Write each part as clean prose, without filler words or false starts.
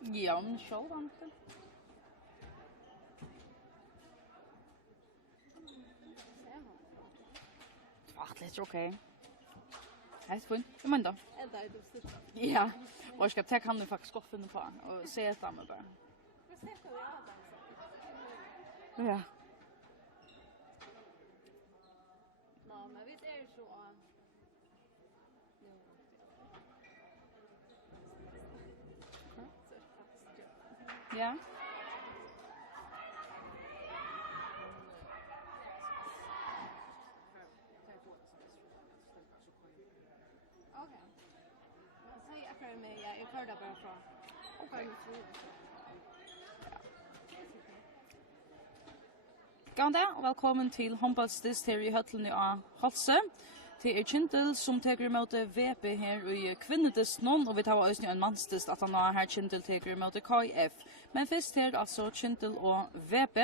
Ja, men självante. Det är okej. Det är fint. Hur men då? Ja. Och jag ska ta handen faktiskt skoffen på och se ett med bara. Ja. Men vi ser så Ja. okej. Men säg akkurat med jag hörde bara från. Okej. God dag og velkommen til Hondbóltsdystur i høllini av Hálsi. Det er Kyndil som teker imot VP her i Kvinnuhondbóltsdystur, og vi tar også en mannsdyst at han har her Kyndil teker imot KF. Men først her altså Kyndil og VP.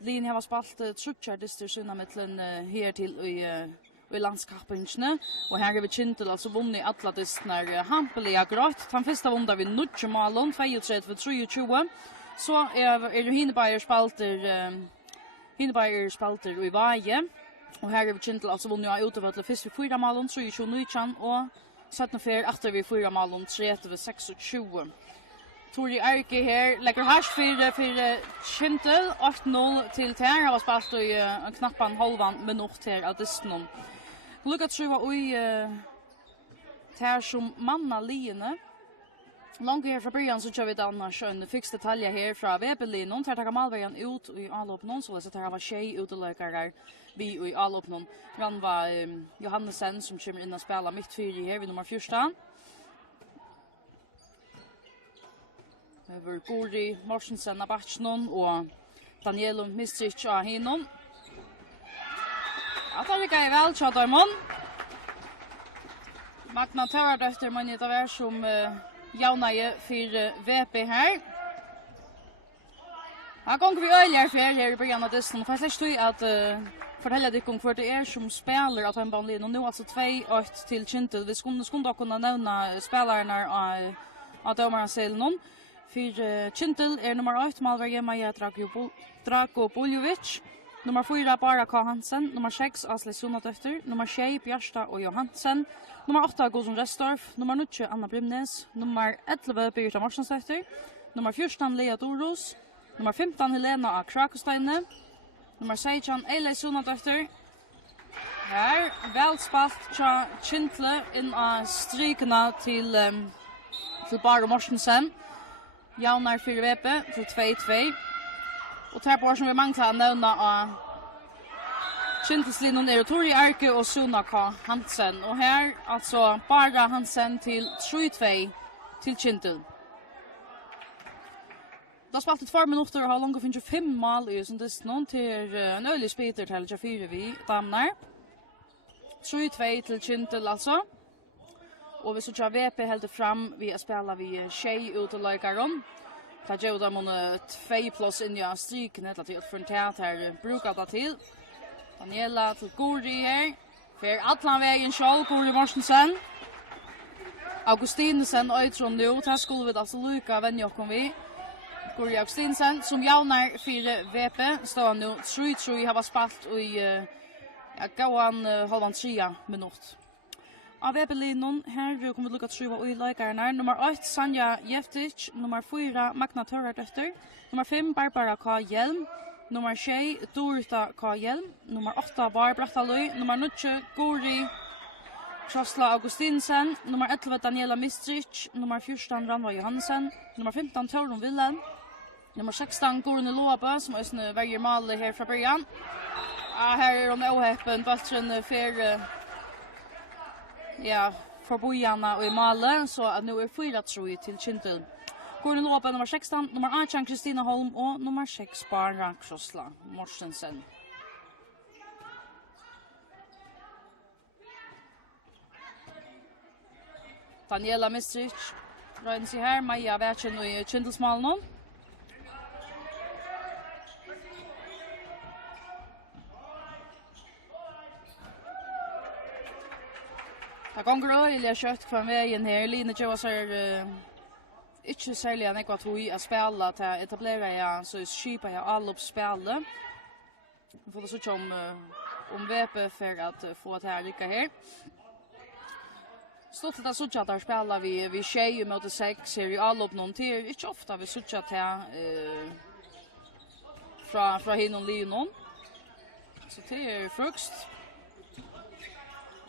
Linjen har spalt trutjardystur sinna mittlen her til i landskappingene, og her har vi Kyndil altså vunnet alle dystene hampeliga grått. Den første vunnet vi 9 målen, 32-23. Så är Hinneberger spalter i Vaje. Och här är vi Kyndil alltså vunnit ut av att fisk för 4 mål 3-29 och 17 för efter vi 4 mål 3-26. Tori Erke här lägger hash för Kyndil 8-0 till Tär har spalt i en knappan halvan minut här av dysten. Lucka tror i Tär som manna liene. Långt här från början så kör vi annars en fix detalj här från webblinjen. Här tar Malvägen ut i allopnon så det här var tjej uteläkare vi i allopnon. Han var Johannesen som kommer in och spelar mitt 4 här vid nummer 4. Det var Gori Morsensen av Batchnon och Daniel Mistric av Hinnon. Ja, det är väl tjata imon. Magna Törd efter man inte var som Jaunaje för VP här. Här kommer vi öliga för här i början av dysten. Fast jag stod att fortälja dig om för det är som spelar att han bandlinjen och nu alltså 2-8 till Kyndil. Vi skulle kunna nämna spelarna av domaren Selnon. För Kyndil är nummer 8 Malverge Maja Drago Boljovic. Nummer 4 Bara K. Hansen. Nummer 6 Asle Sunadöfter. Nummer 6 Björsta och Johansen. Nummer 8 Gudrun Restorff. Nummer 9 Anna Brimnes. Nummer 11 Birgitta Morsensdöfter. Nummer 14 Lea Doros. Nummer 15 Helena A. Krakosteine. Nummer 16 Eile Sunadöfter. Här välspalt tja Kyndil in av strykena till Barbro Morsensen. Jaunar 4 VP till 2-2. Och tar på som vi manglar nämna av Kyndilslinjen är Tori Erke och Suna K. Hansen. Och här alltså bara Hansen till 3-2 till Kyndil. Det har spalt 2 minuter och har långt finns 5 mål i som det någon till en ölig speter till 24 vi damer. 3-2 till Kyndil alltså. Och vi så kör VP helt fram vi spelar vi tjej ut och lägger Ta jo da man 2+ in i stryken att det för en teater brukar det till. Daniela till Gori här. För alla vägen själv Gori Morsensen. Augustinsen Øytrond nu. Här skulle vi alltså luka vänja kom vi. Gori Augustinsen som jaunar 4 VP står nu 3-3 har spalt i gå han halvan 3 minut. Av VP-linjen här kommer vi lukka skriva i läkarna. Nummer 8 Sanja Jeftic, nummer 4 Magna Törardöfter, nummer 5 Barbara K. Hjelm, nummer 6 Dorita K. Hjelm, nummer 8 Barbara Taløy, nummer 9 Gori Krosla Augustinsen, nummer 11 Daniela Mistric, nummer 14 Ranva Johansen, nummer 15 Torun Wilhelm, nummer 16 Gorne Låbe som är väljer mål här från början. Här är de ohäppen bättre för för bojarna och i Male så att nu är 4-3 till Kyndil. Gorne Låbe nummer 16, nummer 18 Kristina Holm och nummer 6 Barbara Krosla Morsensen. Daniela Mistric rör sig här, Maja Värtjen och i Kyndilsmalen. Det går öliga kött från vägen här. Line Joas är inte särskilt en ekvat hui att spela till etablera jag så skipa jag all upp spela. Vi får så om VP för att få det här rycka här. Stort att så där spelar vi tjej mot 6 här i all upp någon till inte ofta vi så här från hinnon linon. Så det frukt.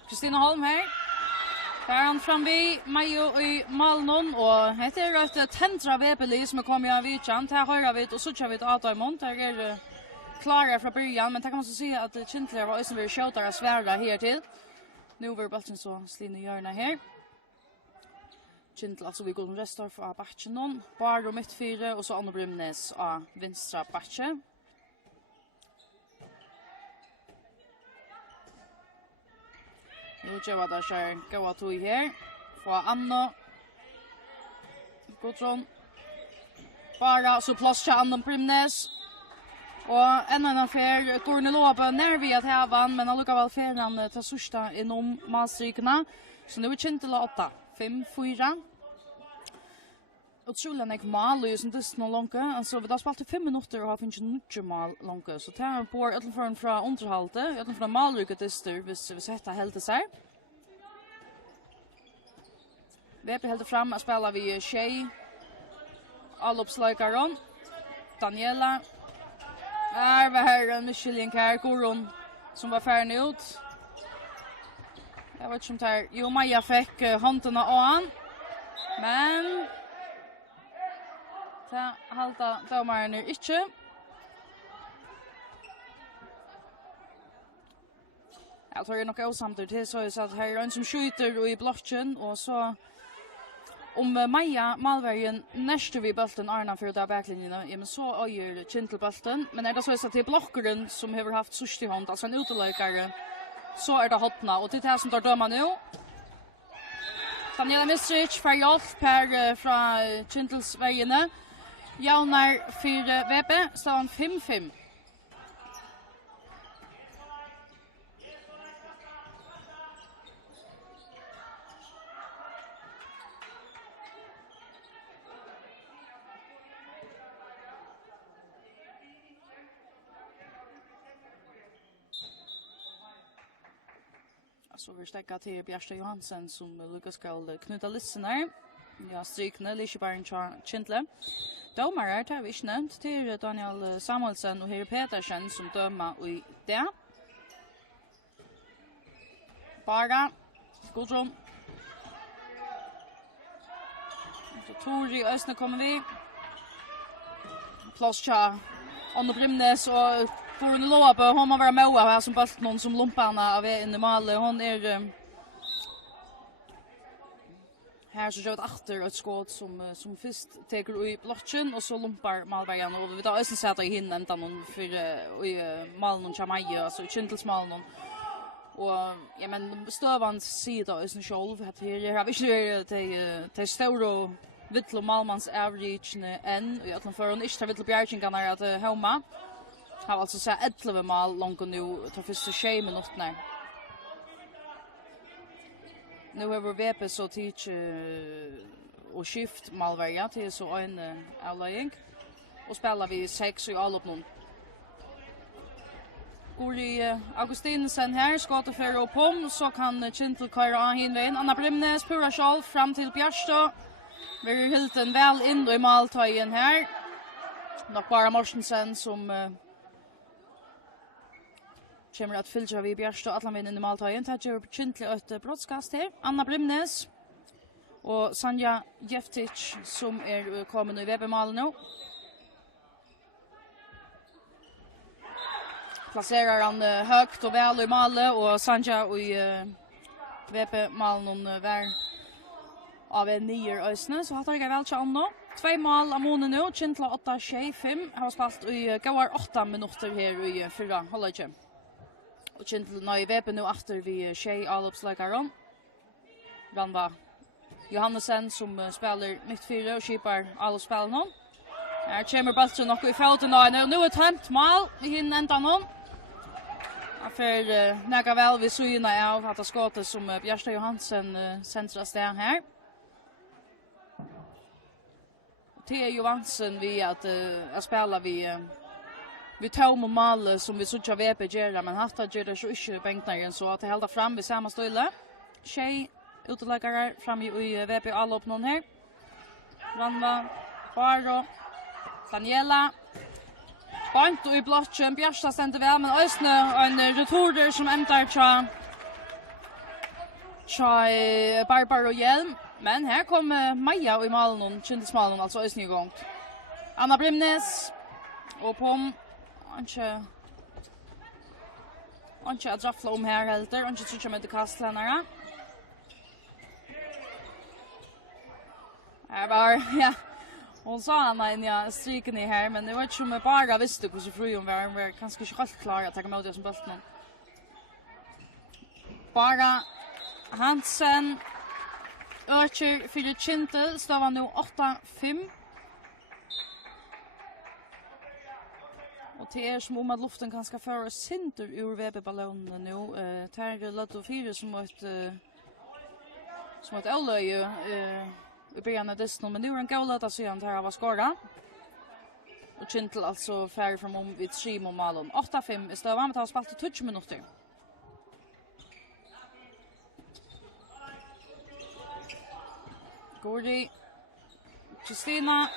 Kristina Holm här. Där han fram vi Majo i Malnon och det är ett tentra VP som kommer av Vichan. Här har vi och så kör vi ett Atarmont. Här är klara från början men det kan man så se att Kyndil var också vill skjuta svära här till. Nu var bollen så slin i hörna här. Kyndil alltså vi går restar för backen någon. Bara mitt 4 och så Anna Brymnes av vänstra backen. Nu kör vi där gå att i här. Från Anna. Gudrun. Bara så plats till Anna Brymnes. Och en affär Tornelope när vi att häva men allikevel färran till sista inom malstrykna. Så nu är Kyndil 8. 5-4. Otroligt mycket mål och just inte så långt. Alltså vi har spelat 5 minuter och har finns inte mål långt. Så tar vi på utanför från underhållet, utanför Kvinnuhondbóltsdystur hvis vi sätter helt sig. Vi är helt fram att spela vi tjej. Allopslagaren. Daniela. Var här Michelin Kärkoron som var färdig ut. Jag vet inte här. Jo, Maja fick handen av han. Men det halta domaren inte. Jag tror det är nog osamtidigt till så att här är en som skjuter i blocken och så om Maja Malbergen nästa vi bollen Arna för där backlinjen men så öjer Kyndil bollen men är det så att det är blockaren som har haft sust i hand alltså en uteläkare så är det hotna och det är det som tar döma nu. Daniela Mistric för hjälp per från Kyndils vägarna. Jaunar för VP står 5-5. Så vi stäcker till Bjärsta Johansen som Lucas ska knyta listerna. Ja, strykne, lite bara en Kyndil. Domare tar vi inte nämnt till Daniel Samuelsen och Harry Petersen som dömer i det. Bara Gudrun. Så Tori och Östne kommer vi. Plåstja. Anna Brymnes och Tornelope. Hon har varit med här som bollen någon som lumparna av in i mål. Hon är här så kör ett ett skott som först tar i blocken och så lumpar Malbergen och vi tar östen sätta i hinna ända någon för i Malnon Chamaja så Kyndils Malnon och ja men stövan sida östen själv att här har vi inte till stora vittlo Malmans average än och jag för inte till vittlo Bjärkingarna att hemma har alltså så 11 mål långt nu tar första 6 minuter. Nu har vi VP så teach och skift Malberga till så en avlägg och spelar vi 6 i all upp någon. Guri Augustinsen här skottar för upp om så kan Kyndil köra an hinvägen. Anna Brymnes pura själv fram till Bjärsta. Vi är hilten väl in i måltagen här. Nog bara Morsensen som kommer att fylla vi Bjärsta alla vägen in i måltagen. Det gör Kyndil ett brottskast här. Anna Brymnes och Sanja Jeftic som är kommande i VP-mål nu. Placerar han högt och väl i målet och Sanja i VP-målen var av en 9 ösne så har jag väl tjän nå. 2 mål av månen nu. Kyndil 8-5 har spalt i går 8 minuter här i förra halvlek. Och Kyndil nå i VP nu efter vi tjej allopslagaren. Ranva Johannesen som spelar mitt 4 och skipar allopspelen hon. Här kommer bollen nog i foten nu är tömt mål i hinna ända någon. För näga väl vi syna av att skottet som Bjärsta Johansen centrar stan här. det är ju vansen vi att spela vi tar med mål som vi såg VP göra, men hatta gör det så inte bänknaren så att det håller fram vid samma stille. Tjej uteläggare fram i VP alla upp någon här. Ranva, Baro, Daniela. Bant och i blocken, Bjärsta ständer väl, men Ösne en retorder som ändrar tja Barbaro Hjelm. Men här kommer Maja och i malen, Kyndilsmalen, alltså Ösne igång. Anna Brimnes och Pom. Anke att raffla om här helter, anke tycker med det kastlänare. Här var, ja, hon sa han ja, stryken i här, men det var inte som jag bara visste hur så fri hon var kanske inte helt klar att ta emot det som bulten. Bara Hansen, Öcher för Kyndil, står nu 8-5. Och det är som om att luften ganska föra sinter ur VB-ballonen nu. Det här är Lotto 4 som ett avlöje i början av dysten. Men nu är en gålet att se han här var skåra. Och Kyndil alltså färg från om vid 3 mot malen. 8-5 i stövan, men det har spalt i 20 minuter. Gordi, Kristina.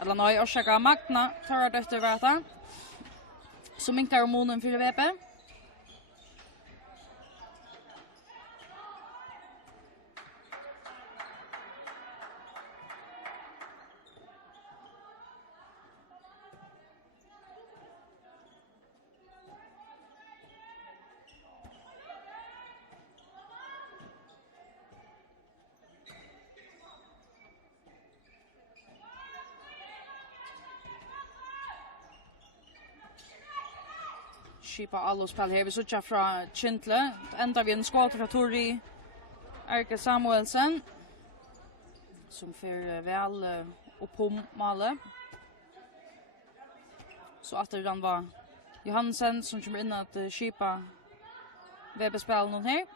Eller nej, orsaka Magna tar det efter varandra. Så minkar hormonen för VP. Skipa alla spel här. Vi såg från Kyndil. Ända vi en skott från Tori Erke Samuelsen. Som för väl upp på målet. Så att det var Johansen som kommer in att skipa VB-spel någon här.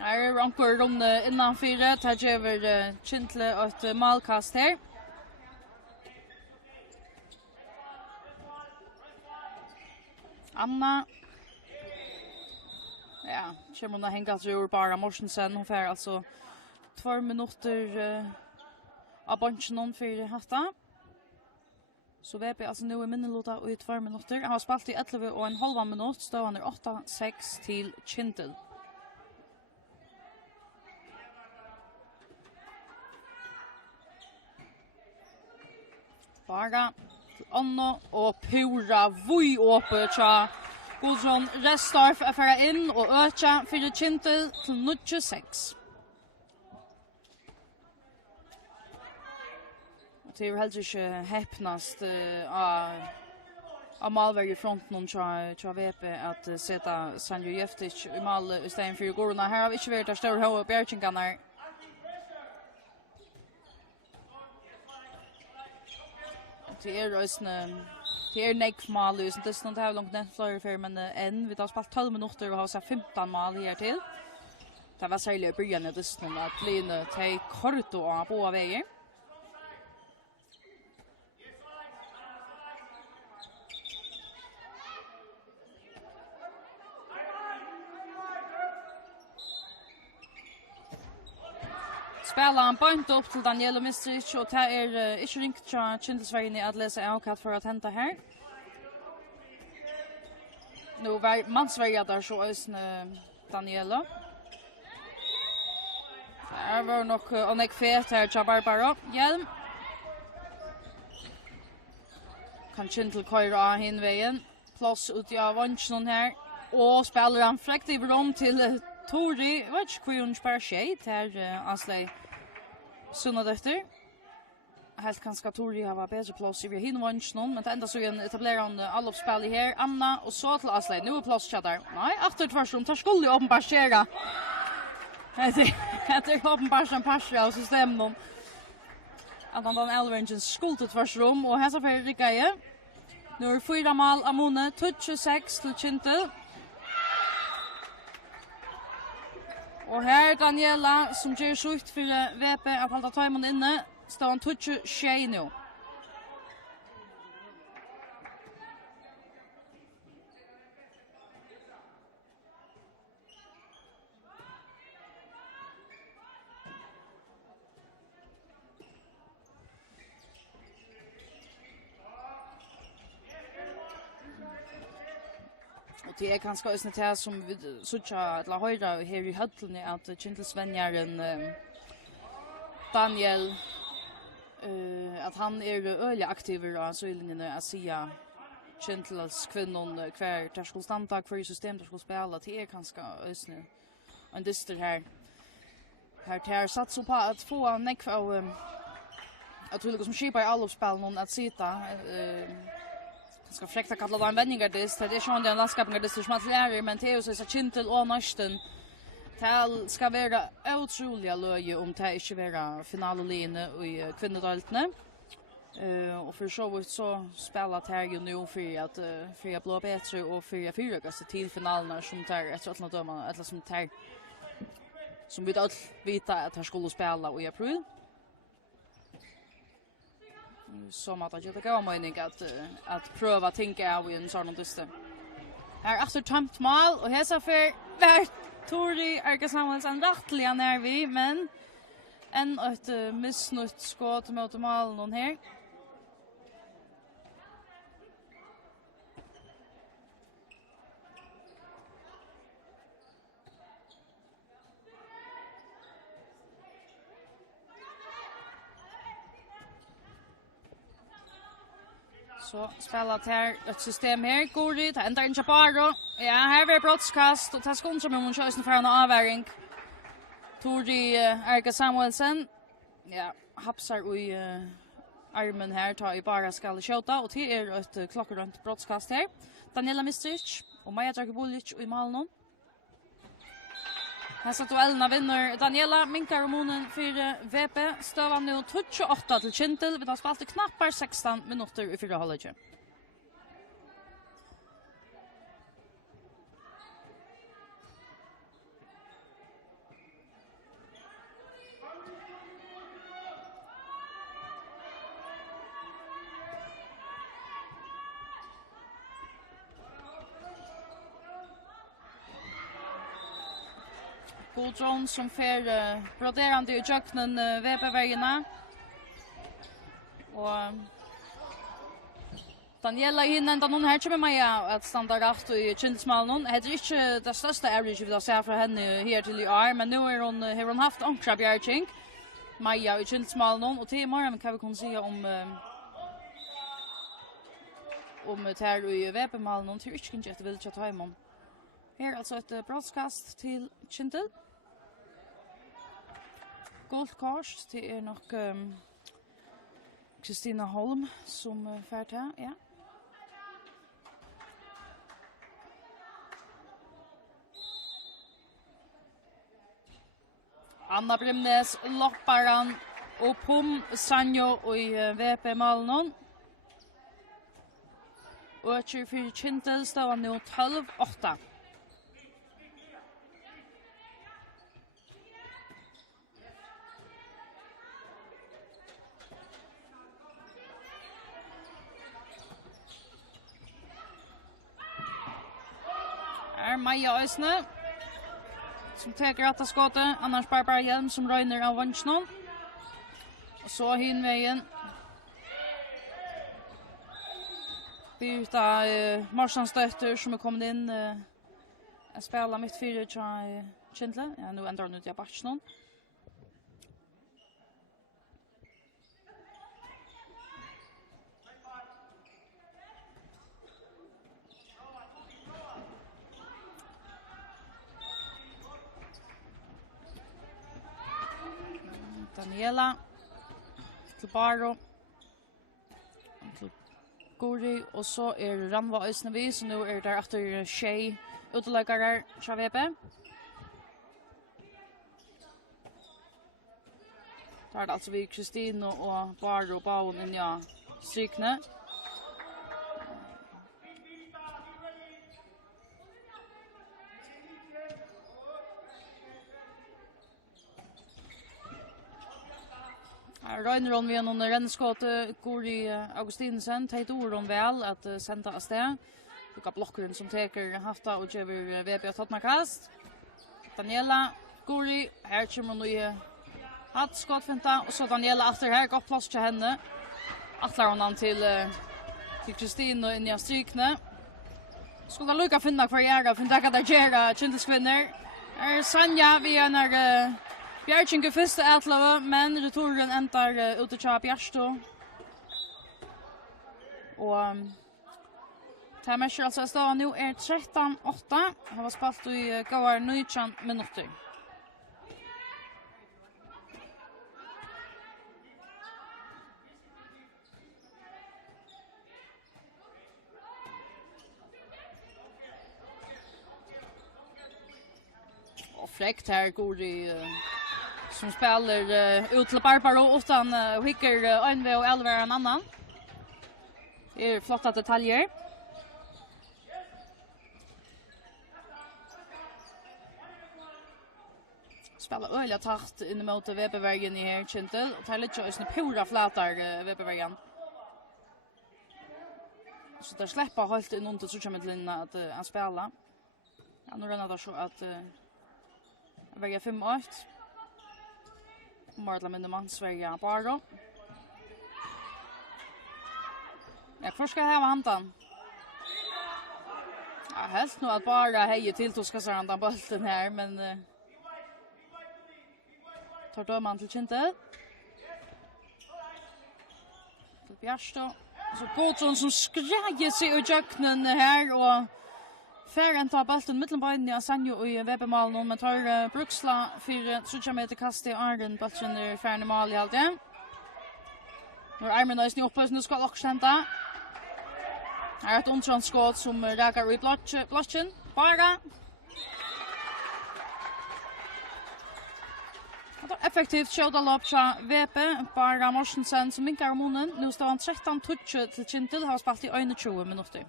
Här är rankor innanför det. Här ger Kyndil ett målkast här. Anna. Ja, kommer hon att hänga sig ur bara Morsensen. Hon får alltså 2 minuter av bunchen för hatta. Så VP alltså nu i minnelota i 2 minuter. Han har spalt i 11,5 minuter. Står han 8-6 till Kyndil. Bara Anna och Pura vui uppe tja Gudrun Restarf är föra in och öka för Kyndil till 96. Det är helt inte häpnast av Malberg i fronten tja VP att sätta Sanjo Jeftic i mål istället för Gorna. Här har vi inte varit där stora höga bjärkingarna. Det är nekv mål just det är inte långt nätt fler för men än vi har spalt 12 minuter och har så 15 mål här till. Det var särskilt i början av dysten att Line tar kort och på vägen. Spelar han point upp till Daniela Mistric och det är inte ringt till Kyndilsvägen att läsa avkatt för att hämta här. Nu var mansvägen där så är Daniela. Här var nog Onek fet här till Barbara Hjelm. Kan Kyndil köra hinvägen. Plats ut i avanchen här. Och spelar han fräckt i brom till Tori. Jag vet inte hur hon spär sig här Asley. Sunna efter. Helt kanske Tori har bättre plats i hinvanchen. Men det enda så en etablerande allopspel i här. Anna och så till Asley. Nu är plats chatter. Nej, efter tvärsom. Tar skulle ju uppenbart skjera. Det är uppenbart en passare av systemen. Att han den Elvingen skulle till tvärsom. Och här så för Rikaje. Nu 4 mål av Mone, 26 til Kyndil. Og her Daniela som gjør slutt for VP at halda tøymon inne, står han 26 nu. Och det är kanske också det som vi såcha eller höra här i höllini att Kyndilsvenjaren Daniel att han är öliga aktiv och så linjen att säga Kyndils kvinnor kvar där skulle stanna kvar i system där skulle spela det är kanske också en dyster här tar satt så på att få en neck av att vi liksom skipar alla uppspel någon att sitta ska försöka kalla det en vändingardyst. Det är schon den landskapingardyst som att lära, men det är ju så att Kyndil och Norsten det ska vara otroliga löje om det inte vara finallinje i kvinnodaltene. Och för så spelar det här ju nu för att blå bättre och för att fyraste till finalerna som tar ett sådant döma eller som tar som vi all vita att han skulle spela i april. Som att jag tycker mening att pröva tänka av i en sån dyster. Här efter tamt mål och här så för Tori är Samuelsen rättliga när vi men en ett missnött skott mot mål någon här. Så spelat här ett system här går det ändrar inte bara. Ja, här är broadcast och tas kontra med chansen för en avvägning. Tori Erika Samuelsen. Ja, hapsar i armen här tar i bara skall skjuta och det är ett klockrent broadcast här. Daniela Mistric och Maja Dragibulic i målen. Här så duellerna vinner Daniela minkar och Monen för VP. Stövan nu 28 till Kyndil. Vi har spelat knappar 16 minuter i 4 halvlek. Goldron som fer broderande i jöknen VP-vägarna. Och Daniela hinner någon här kommer med att stanna rätt i Kyndilsmalen. Det är inte det största average vi har sett från henne här till i år, men nu har hon haft ankra bjärching. Maja i Kyndilsmalen och det är mer kan vi kan säga om det här i VP-malen till inte inte vill chatta hemma. Här alltså ett broadcast till Kyndil. Goldkors det nog Kristina Holm som färt här, ja. Anna Brimnes lopparan och Pum Sanjo i VP-malen. Och 24 Kyndil står nu 12-8. Maja Øysne som teker rätta skottet, annars Barbara Hjelm som røyner av vansjnån. Og så hinvägen Birta Marsandsdötter som kommit in att spela mitt fyra till Kyndil. Ja, nu ändrar hon ut i vansjnån. Daniela till Baro till Gori och så är Ranva Ösnevi så nu är där efter Shay utläggare Chavebe. Där är alltså vi Kristin och Baro Baun in ja Sykne. Røyneron vi noen renneskåte går i Augustinsen. Teit oron vel at senda av sted. Luka blokkeren som teker hafta og gjør VB og tattmarkast. Daniela går i. Her kommer hun i hatt skottfinta. Og så Daniela efter her. Godt plass til henne. Atlar hon til Kristine inn i strykene. Skulle lukka finna hver jæra. Finna hva der gjør Kyndilskvinner. Sanja vi Bjerginge første etlave, men returen endar ute til Bjersto. Og det mesjer altså stedet nå 13-8. Han var spalt i gåar 19 minutter. Och fräckt här går i som spelar ut till Barbaro utan hickar en och Elver en annan. Det är flotta detaljer. Spelar öliga takt in mot Webervägen i här Kyndil och tar lite ösna pura flatar Webervägen. Så där släpper halt in under så kommer till att spela. Ja, nu ränner det så att Väger 5-8. Mordla minne man Sverige bara. Jag först ska ha handan. Ja, helst nog att bara heje till Toska Saranda bollen här, men tar döman till Kyndil. Till Bjersto. Så Godsson som skräger sig ur jöknen här och Färren tar bollen mittenbeinen i Sanjo i Webermalen, men tar Bruksla för 30 meter kast i Arden, bollen är färren i mal i allt det. Nu är armen i uppe, nu ska också hända. Här är ett omtranskott som räkar i blotchen. Bara. Effektivt kjøta lopp fra VP, bara Morsensen som minkar om munnen. Nu står han 13-20 til Kyndil, har spalt i 21 minutter.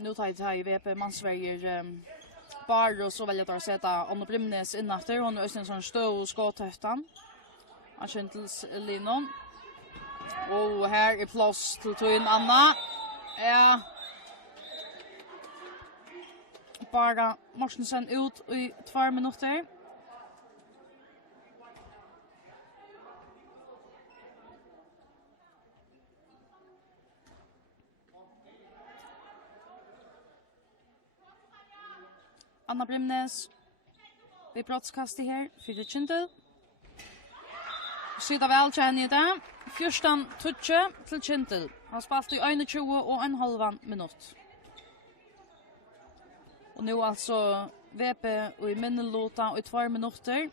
Nu tar jag i VP Mansverger bar och så väljer jag att sätta Anna Brimnes innafter. Hon är en sån stor skåthöftan. Han Kyndils linon. Och här är plats till Toin Anna. Ja. Bara Morsensen ut i 2 minuter. Anna Brimnes. Vi brottskast här för Kyndil. Sida väl känner ju det. 14-20 till Kyndil. Han spalt i 21,5 minut. Och nu alltså VP och i minnelota och i 2 minuter.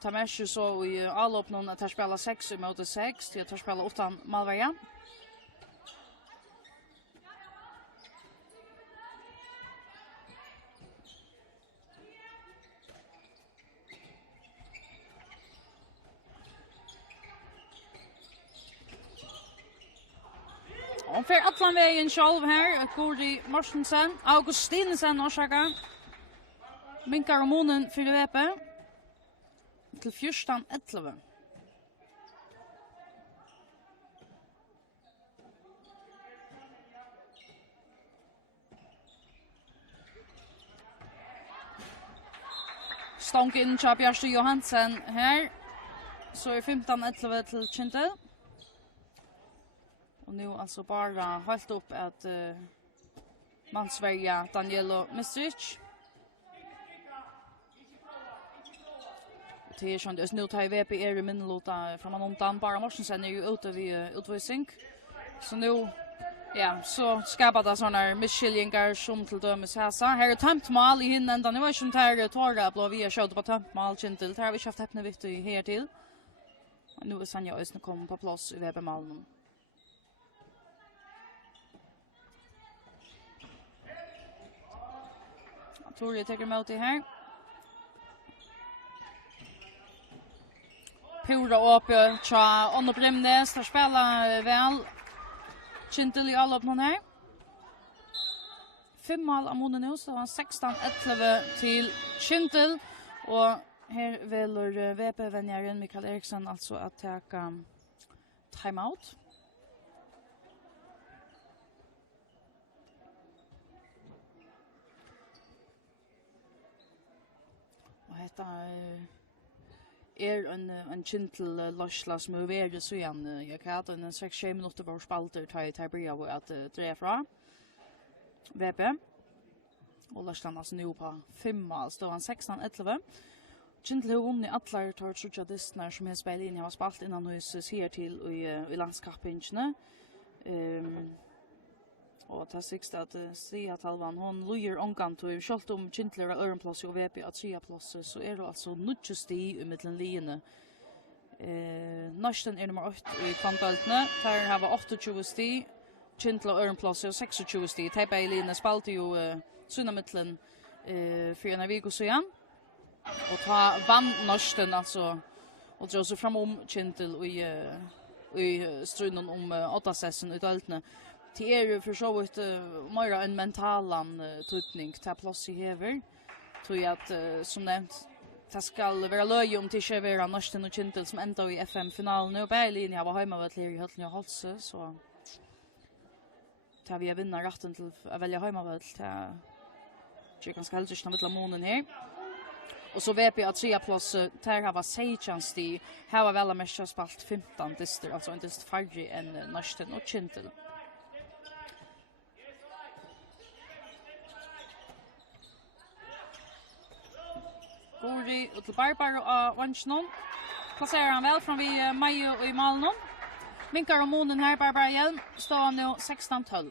Ta med sig så i allopnon att här spelar 6 mot 6 till att här spelar 8 Malvaja. Och för allan vägen själv här går i Morsensen, Augustinsen orsaka. Minkar månen för VP till 14-11. Stånk in till Björste Johansen här. Så är 15-11 till Kyndil. Och nu alltså bara hållt upp att Mansverja Danielo Mistric. Det är som det är nu tar VP i minnelota från undan bara Morsensen är ju ute vid utvisning. Så nu ja, så skapar det såna misskillingar som till dömes häsa. Här är tömt mål i hinnen. Det var ju som här tåra blå vi har kört på tömt mål Kyndil. Det har vi haft häpna vitt här till. Och nu är Sanja Ösne kommer på plats i VP-malen. Tori tar emot det här. Pura uppe tja Anna Brimnes. Där spelar väl Kyndil i alla upp någon här. 5 mål av månen nu, så 16-11 till Kyndil. Och här väljer VP-vänjaren Mikael Eriksson alltså att ta timeout. Och detta en Kyndil lossla som är värd så igen. Jag kan ha en 6-7 minuter var spalter tar börja att dra fra. VP. Och losslan alltså nu på 5 mål, står han 16-11. Kyndil har vunnit alla tar høllini som har spelat in. Jag har spalt innan hos ser till i landskappingini. Och det sista att se att halvan hon lujer omkant och skalt om Kyndil är öronplats och VP att 3 plats så är det alltså nutjusti i mitten linje. Nästan är nummer 8 i Hondbólturna. Där har vi 28 sti. Kyndil och öronplats och 26 sti. Teipa i linje spalte ju sunna mitten för en vecka sedan. Och ta vann Norsten alltså och dra sig fram om Kyndil i striden om 8-sessen ut altna. Det är ju för så vitt mer en mentalan tutning till plats i hever. Tror jag att som nämnt det ska vara löj om till vara Norsten och Kyndil som ända i FM-finalen nu. Berlin jag var hemma vid i høllini och Hálsi så tar vi vinna rätten till att välja hemma vid till ganska helst när mitt månen här. Och så VP att 3 plats där har var 16 sti. Här var väl mest spalt 15 dyster, alltså inte färre än Norsten och Kyndil. Gori och till Barbara och Vansnon. Passerar han väl från vid Majo och i Malnon. Vinkar om månen här Barbara igen. Står han nu 16-12.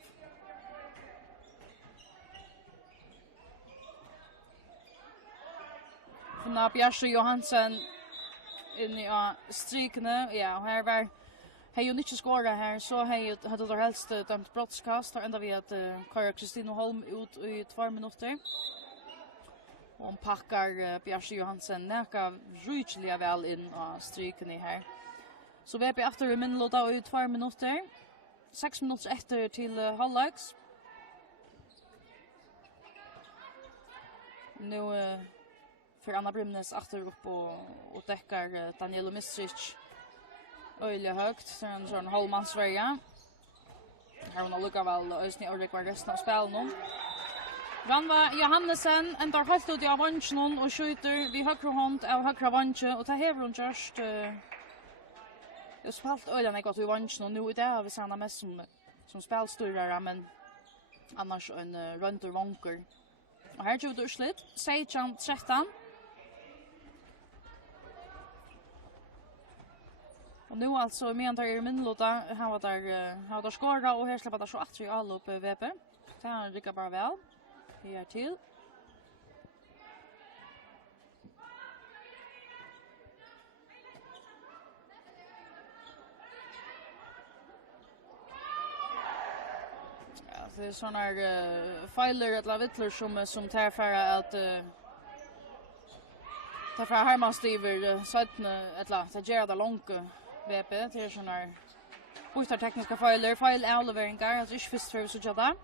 Från Bjärsjö Johansen in i strykene. Ja, här var hej ju inte skåra här så hej hade det helst dömt brottskast och ända vi att Kaja Kvinnuholm ut i 2 minuter. Hon packar Bjärsjö Johansen näka rujliga väl in av strykene här. Så vi är efter en minut och i 2 minuter. 6 minuter efter till halvlegs. Nu för Anna Brymnes efter upp och täcker Daniel Mistric öjliga högt. Sen så en halvmansväga. Här hon har lyckat väl ösning och rekvar resten av spelen. Ranva Johannesen ändrar helt ut i avansjonen och skjuter vid högra hand av högra vansje. Och det här hon just jag spalt öjliga när jag gått i avansjonen. Nu är det har vi sanna mest som spelstyrare men annars en runt och vanker. Och här gjorde urslit. 16-13. Och nu alltså medan där i minlåta har där skåra och här släpper där så att i all upp VP. Det här rycker bara väl. Här till. Ja, det är såna här filer eller vittler som tar för att tar för Hermanstiver sätten eller att göra det långt VP det är såna här bostar tekniska filer avleveringar alltså inte först för så jada.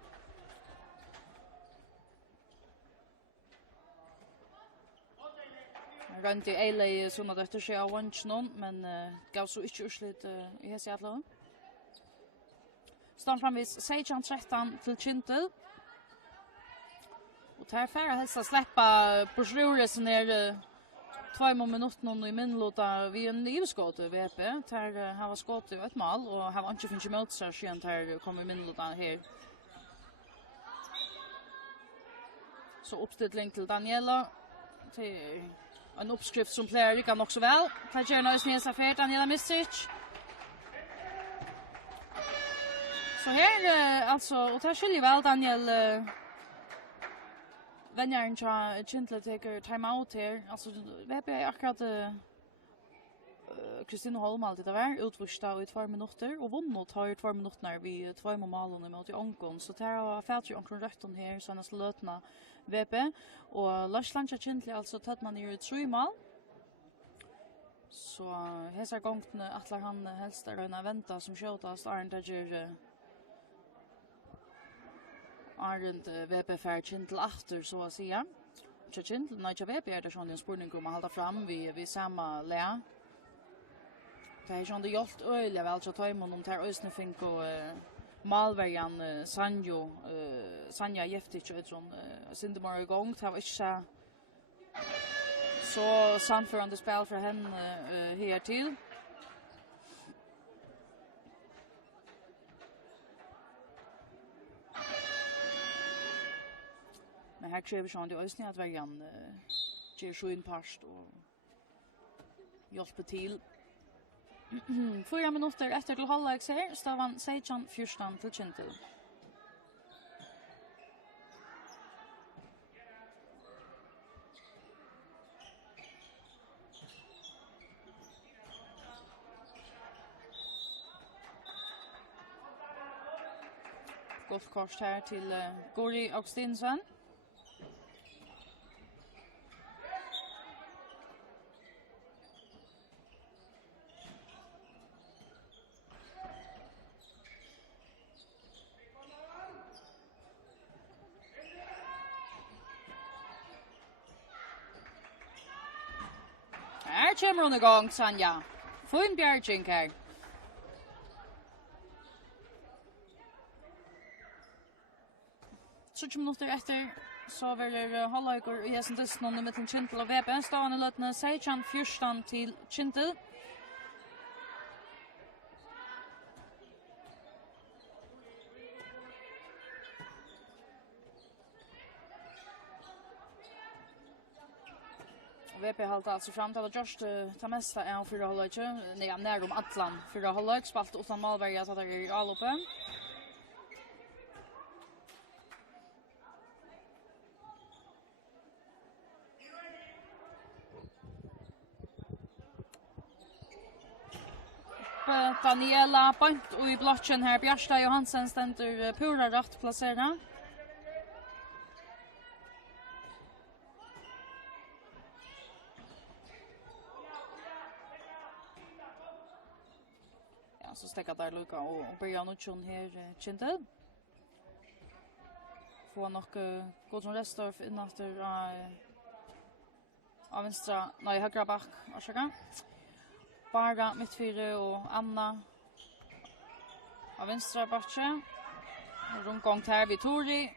Runt i LA såna där det sker once någon men gav så inte urslit i hela Seattle. Står framvis 16-13 till Kyndil. Och här får jag helst släppa på sjuresen ner 2 minuter i minlåta vid en nivskott VP. Där har var skott i ett mål och har inte finns emot sig sen här kommer minlåta här. Så uppställning till Daniela till en uppskrift som player kan också väl. Tar gärna nästa affär Daniela Mistric. Så här alltså och tar skiljer väl Daniel vänjaren Kyndil tar timeout här. Alltså VP är akkurat Kvinnuholm alltid där utvuxta i 2 minuter och vunnit har 2 minuter vid 2 mål mot i Ankon. Så det har fått ju Ankon rätten här så nästa lötna VP och Lars Kyndil alltså tagit man ju 3 mål. Så hesa gången atlar han helst är en vänta som skjutas Arndager Arend VP fær Kyndil aftur, så å säga. Kyndil, nei, ikke VP det sånn en spurning om å halda fram vi samme lea. Det är sån det gjort öliga väl så tar man om tar ösnen fink och malverjan Sanja Jeftic och sån Sindemar igång tar var inte så samförande spel för henne här till. Men här kräver sån det ösnen att verjan ger så in past och hjälper till. 4 minuter efter till halvleik her, stavan 16-14 til Kyndil. Godt kort her til Gori Augstinsen. Kommer hon igång, Sanja. Fin bjärging här. Så 20 minuter efter så vill halvleikor i hessen dysten med till Kyndil och VP. Stående løtene 16-14 til Kyndil. VP halt alltså fram till att just ta mesta är för halvlek. Nej, när om Atlan för halvlek spalt utan målvärja så där i all uppe. Daniela point och i blocken här Bjärsta Johansen ständer pura rätt placerad. Så stäcker där Luka och börjar nu tjon här Kyndil. Får nog gå som Restorff in efter av vänstra, nej högra back, varsågod. Bara mittfyra och Anna av vänstra backen. Rundgång här vid Tori.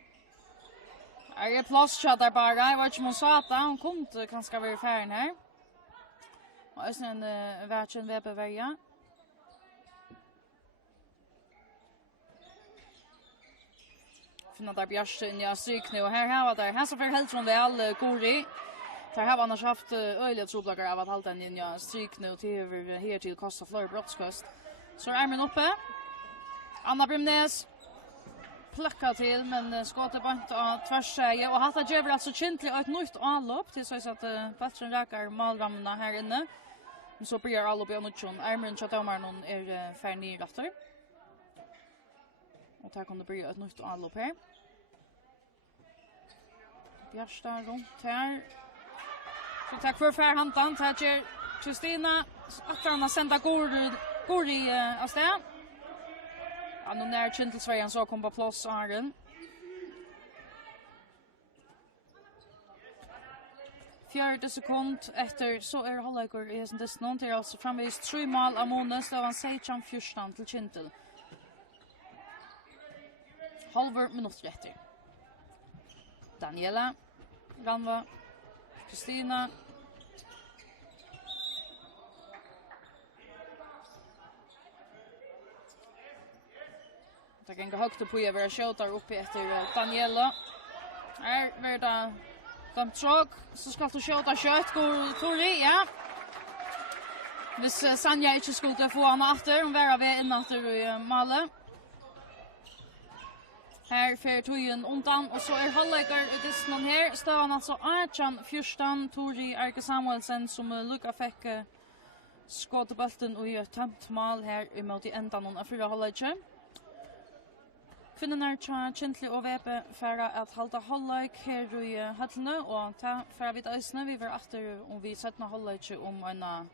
Är plats där bara, jag vet inte om hon sa att hon kom kanske vara färdig här. Och sen en världen VP-värja. Finna där Bjärsten jag stryk nu och här så för helt från väl Gori. Där har annars haft öliga troblagare av att hålla den jag stryk nu till över här till Kosta Flor brottskast. Så är man uppe. Anna Brimnes plocka till men skottet bara inte tvärsäge och hatta ger alltså Kyndil ett nytt anlopp till så att bättre räkar målramarna här inne. Men så blir alla på någon armen chatomar någon är färdig efter. Och där kommer det bli ett nytt anlopp här. Bjärsta runt här. Så tack för förhandan. Tack till Kristina. Att han har sända Gori av sted. Ja, nu när Kyndil Sverige så kom på plats Arden. Fjärde sekund efter så är halvleikor i hessen dysten till alltså framvis 3 mål av Månes. Det var 16-14 till Kyndil. Halver minutt efter. Daniela, Ranva, Kristina. Det kan gå högt på över skjuter uppe efter Daniela. Är det de tråk så ska du skjuta kött går Tori, ja. Hvis Sanja inte skulle få han efter, hon var vi in efter i Male. Här för tojen undan och så är halvleikar i dysten här. Stövan alltså 18-14 Tori Arke Samuelsen som Luka fick skotebulten och gör tömt mål här emot i ändan av 4 halvleikar. Kvinnorna tja Kyndil och VP för att halta halvleik här i høllini och ta för vid ösne vi var efter om vi sätter halvleik om en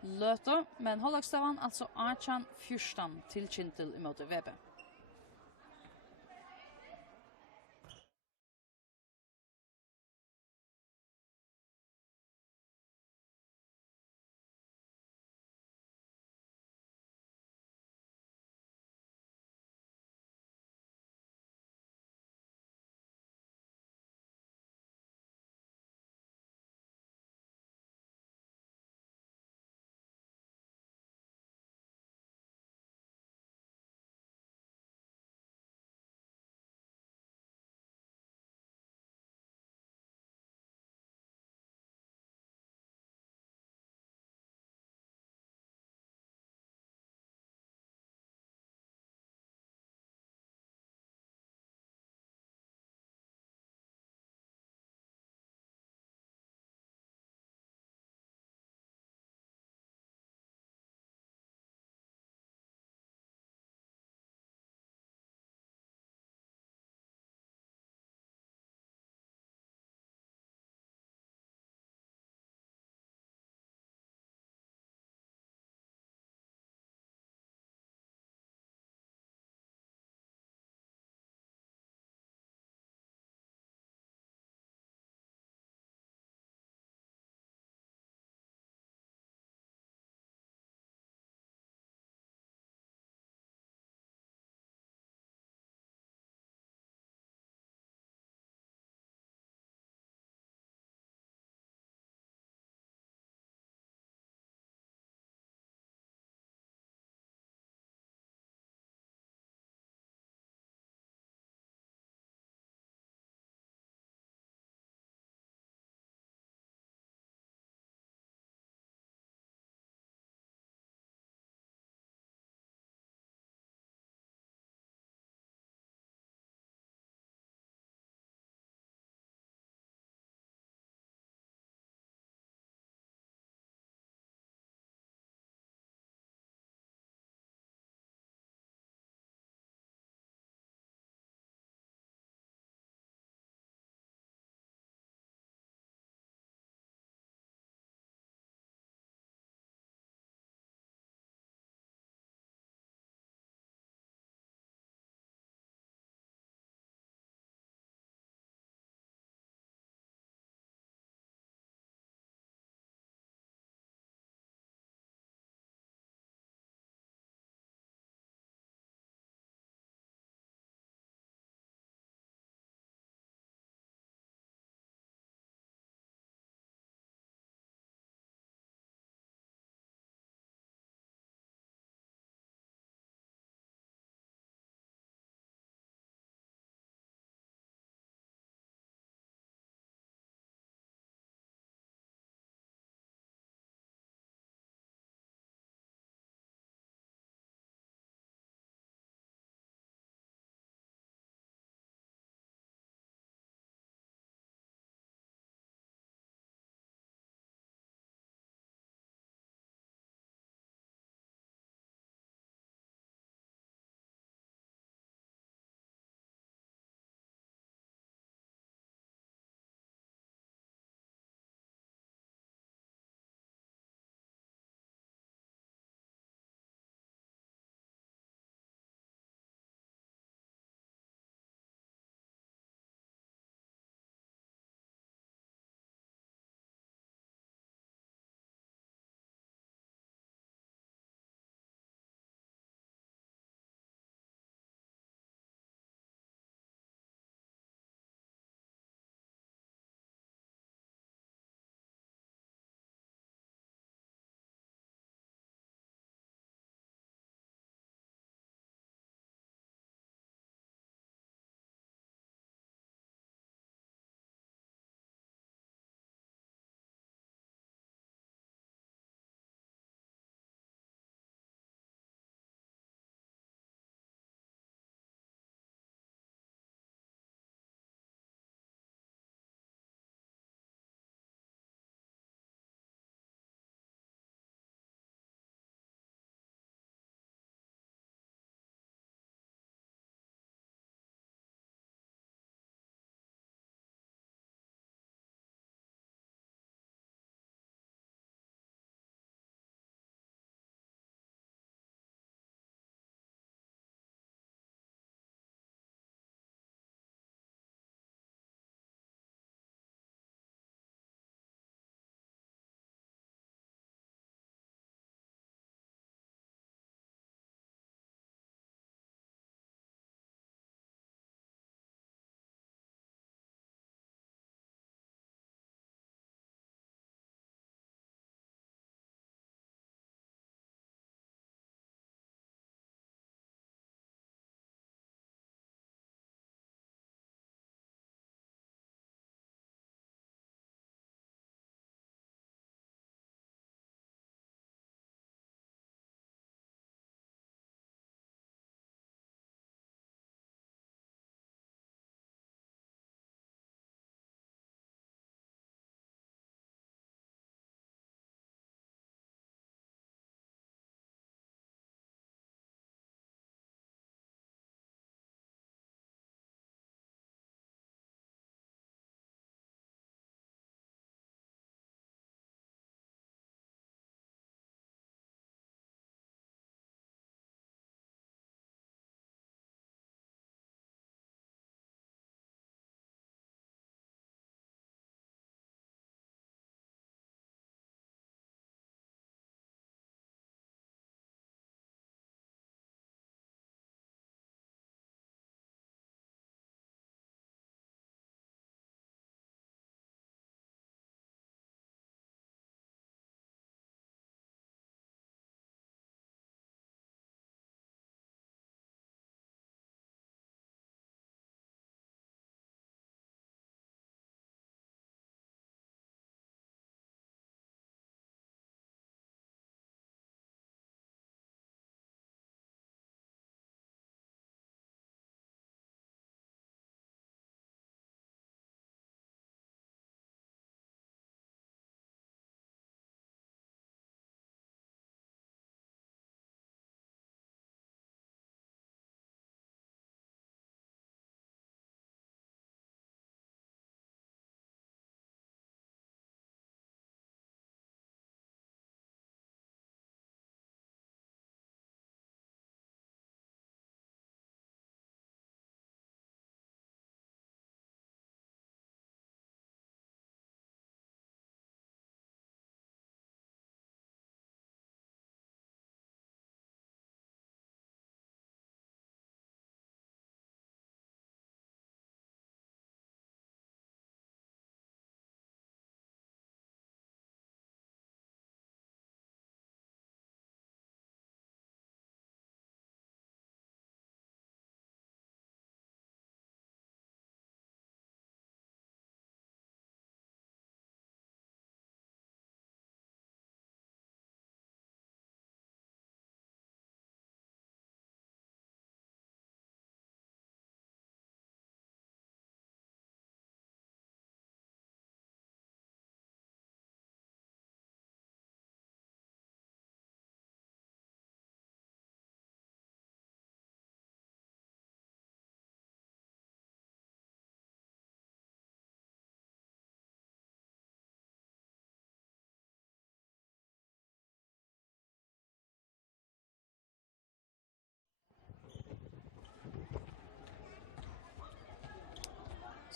löte. Men halvleikstavan alltså 18-14 till Kyndil emot VP.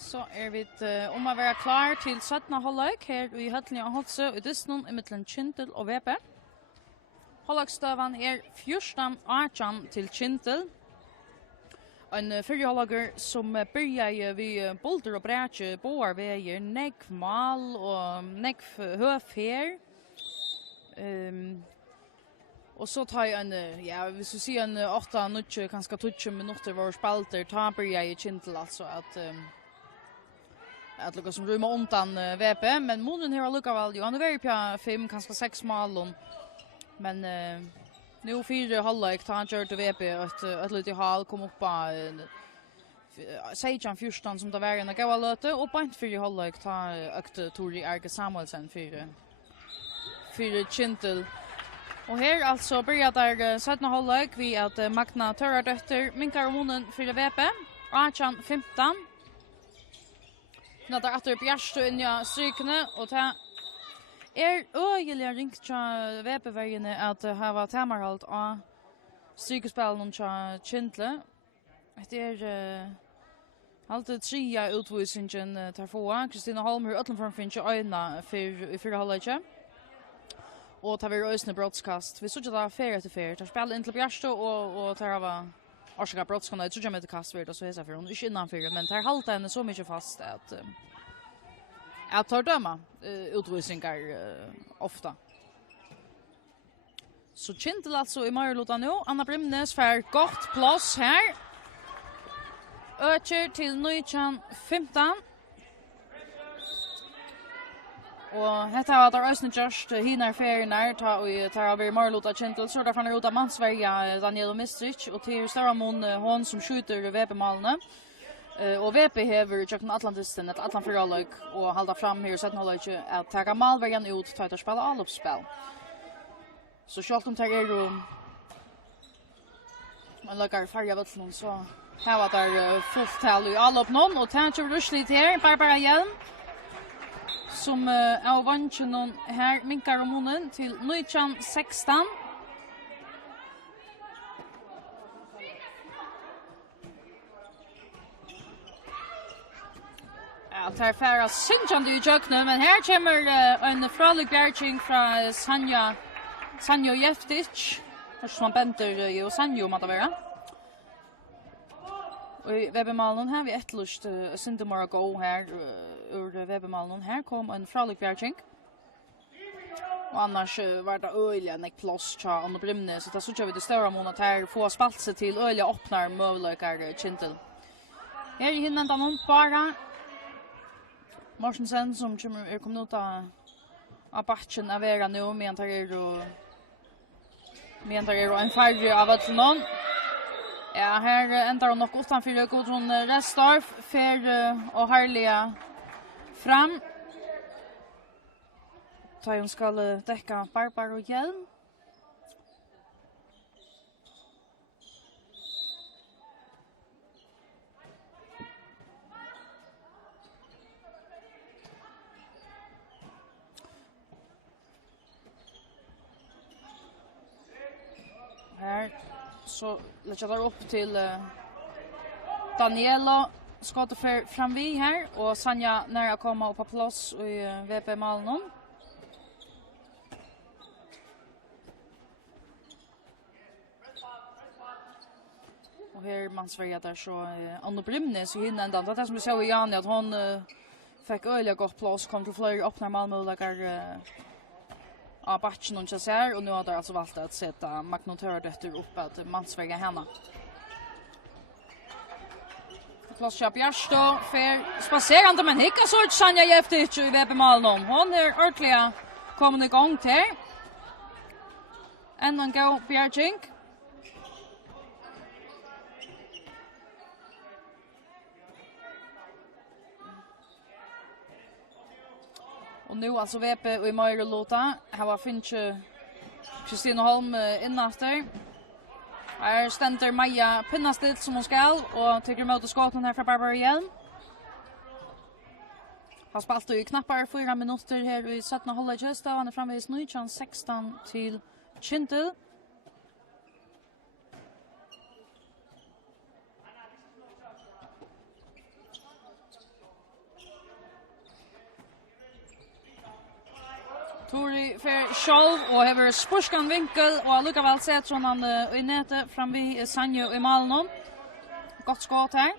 Så vi om att vara klar till 17 halvlek här i høllini og Hálsi i Dysnum emellan Kyndil og VP. Halvleksstøvan 14-18 til Kyndil. En fyrre halvleger som börjar vid bolter og brætje, boar vejer, nekv mal og nekv høf her. Och så tar jag vi ska se en 8-9, kanske 20 minuter var spalter, ta börjar i Kyndil alltså att lukka som rymma undan VP, men munnen här lukka väl ju. Han är väl på 5, kanske 6 mål. Men nu 4 halvlek tar han kört VP ett litet hal kom upp på 16-14 som det var en gåva löte och på 4 halvlek tar ökte Tori Arke Samuelsen för Kyndil. Och här alltså börjar där 17 halvlek vi att Magna Törardötter minkar munnen för VP 18-15. När det åter bjärst in i strykene och det öjliga ringt till VP-vägarna att ha tamarhalt av strykespelen till Kyndil. Det alltid 3 utvisningen tar få. Kristina Holm hur ötlen finns öjna för 4 halvlek. Och tar vi ösne broadcast. Vi såg att det till fair. Tar spel in till bjärst och tar av Orsaka brottskon är ju med det kastvärd och så är det för hon är innanför men tar halta henne så mycket fast att tar döma utvisningar ofta. Så Kyndil alltså i Marlota nu. Anna Brimnes för gott plats här. Öcher till 19-15. Och detta var där ösnen just hinner färgerna tar över Marlota Kyndil så där från Rota Mansverga Daniel Mistric och till Staramon hon som skjuter VP-malene. Och VP hever Jackson Atlantisten ett Atlanfyralök och hålla fram här så att ta malvägen ut ta att spela allopspel. Så självt om tar man lägger färja vattnen så här var där fullt tal i allop någon och tar rusligt här Barbara Hjelm som av vanchen här minkar munnen till 19-16. Att här färra synjande i köknen, men här kommer en fralig bjärking från Sanjo Jeftic. Först som benter ju Sanjo måste vara. Och VP-malen här vi ettlust Sindemora go här ur VP-malen här kom en fralig bjärking. Och annars var det öliga nek plats tja Anna Brimnes så det såg vi det stora månat här få spalt sig till öliga öppnar möjligheter Kyndil. Här i hinnan någon bara Morsensen som kommer ut av batchen av era nu medan en färre av ett någon. Ja, här ändrar hon nog utanför Gudrun Restorff för och härliga fram. Så hon ska täcka Barbara och Hjelm. Här så lägger jag upp till Daniela skottet för fram vi här och Sanja när jag kommer upp på plats i VP-malen. Och här man Sverige där så Anna Brimnes i hinnan då det som vi såg i Jan att hon fick öliga gott plats kom till flera öppnar Malmölagar av batchen och så här och nu har det alltså valt att sätta Magna Törardötter upp att mansväga henne. Klassja Bjärstå för spacerande men hicka så Sanja Jeftic i VP-malen. Hon är ordentligt kommande igång till. En man gå Bjärking. Och nu alltså VP och i Marlota. Här var finche Kristina Holm innatter. Här ständer Maja Pinnasted som hon skall och tycker emot och skåten här för Barbara Hjelm. Han spalt ju knappar 4 minuter här i 17 halvlek. Han är framvis 19-16 till Kyndil. Tori för själv och har spurskan vinkel och lukar sett från han i nätet fram vid Sanjo i Malmö. Gott skott här.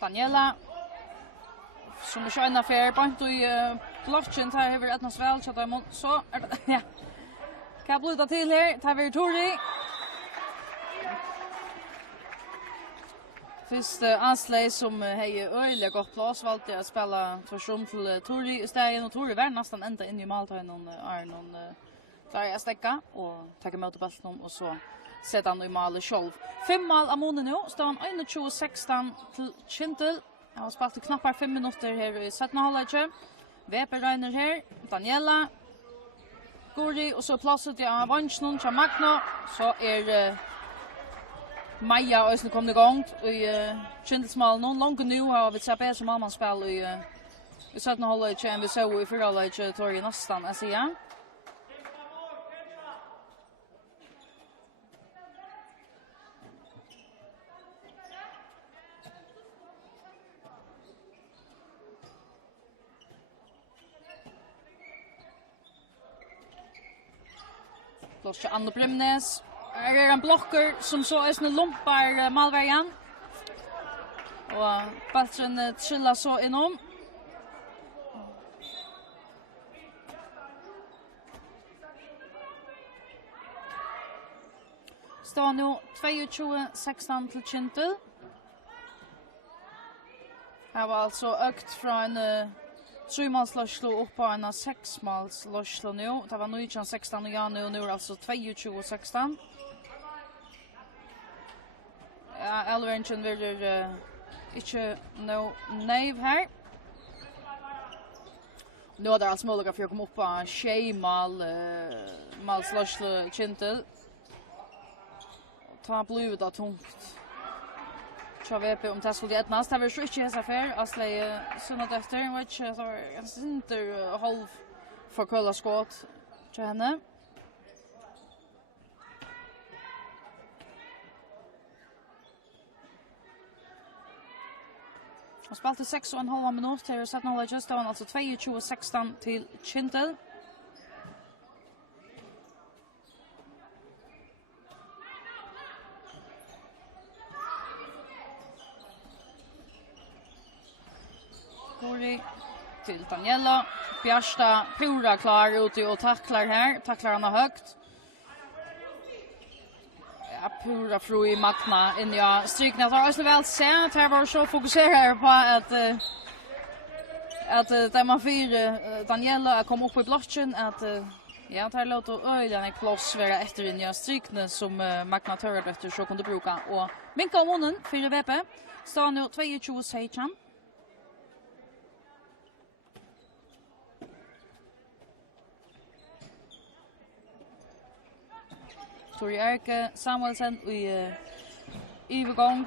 Daniela som kör en affär på i blockchain här över ett väl så där så ja. Kan bli till här tar vi Tori. Först Ansley som har öliga gott plats valde att spela tvärsom till Tori istället och Tori var nästan ända in i mål någon klarar jag stäcka och ta emot bollen och så sätter han i mål själv. 5 mål av månen nu står han 21-16 till Kyndil. Han har spelat knappt 5 minuter här i sättna halvlek. Veper Reiner här, Daniela Gori och så plåset jag Hvonn till Magno så Maja och så kom det igång i Kyndilsmål någon långt nu har vi sett bättre som man spelar i sättna halvlek än vi såg i förra halvlek tror jag nästan jag säger. Plus till Anna Brimnes. En blocker som så är en lumpar Malvägen. Och Baltren trilla så inom. Står nu 22-16 till Kyndil. Här var alltså ökt från 3-målslösslå upp på en 6-målslösslå nu. Det var 19-16 ja nu och nu är alltså 22-16. Ja, Elveringen vill inte nöjv här. Nu är det alltså möjligt för att komma upp på en tjejmålslösslå Kyndil. Ta blivit av tungt. Jag vet om det skulle ettnast. Det var så inte så affär. Asle såna dötter. Which är inte halv för kolla skott. Till henne. Och spelade 6,5 minuter och satt några just då alltså 22-16 till Kyndil. Till Daniela. Bjärsta pura klar ute och tacklar här. Tacklar han högt. Ja, pura fru i Magna in i strykna. Det har också väl sett här var så fokuserar på att där man fyra Daniela kom upp i blocken att ja, det här låter öjligen en kloss vara efter in i strykna som Magna törde efter så kunde bruka. Och minka om munnen, 4 VP. Står nu 22-16. Tori Erke Samuelsen i övergång.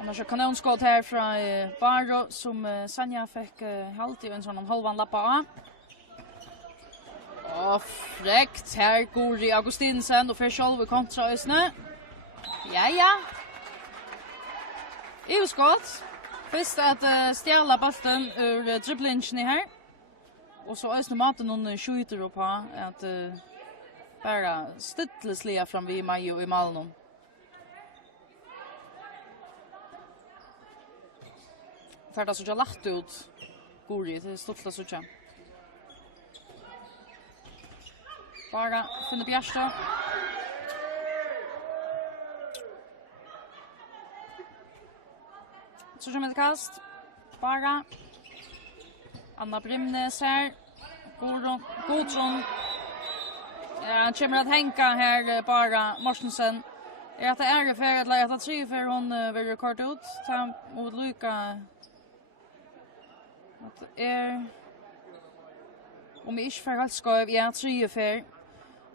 Annars är kanonskott här från Baro som Sanja fick halt i en sån halvan lappa av. Och fräckt här går i Augustinsen och för själv kontra ösne. Ja. Överskott. Först att stjäla bollen ur dribblingen här. Och så ösne maten någon skjuter på att bara stillesliga fram vid Majo i Malmö. Färdas så jag lagt ut Gori, det är stort så jag. Bara finna Bjärsta. Så kommer ett kast. Bara Anna Brimnes här. Godson. Ja, han kommer att hänka här bara Morsensen. Att det är för att lägga 3 för hon vill rekord ut. Ta mot Luka. Att det är om vi inte för allt ska ja 3 för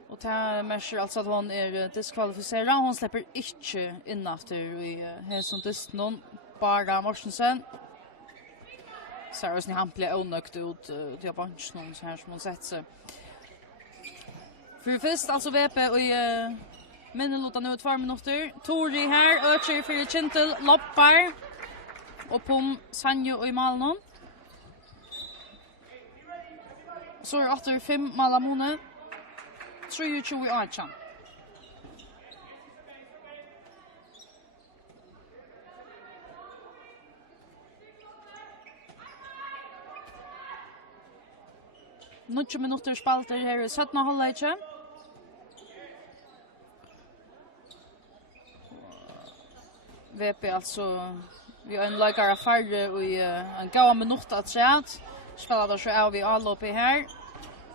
och ta measure alltså att hon är diskvalificerad. Hon släpper inte in efter i här som dysten bara Morsensen. Så är det hampligt onökt ut till bunchen så här som hon sett sig. För först alltså VP och Minneluta nu 2 minuter. Tori här, ökar för Kyndil, loppar. Och på Sanjo i Malnon. Så är 8-5 Malamone. 23 i Archan. Några minuter spalter här i 17 halvlek. VP alltså vi har en lagare färre och en gåa minut att säga att spelar där så är vi alla uppe här.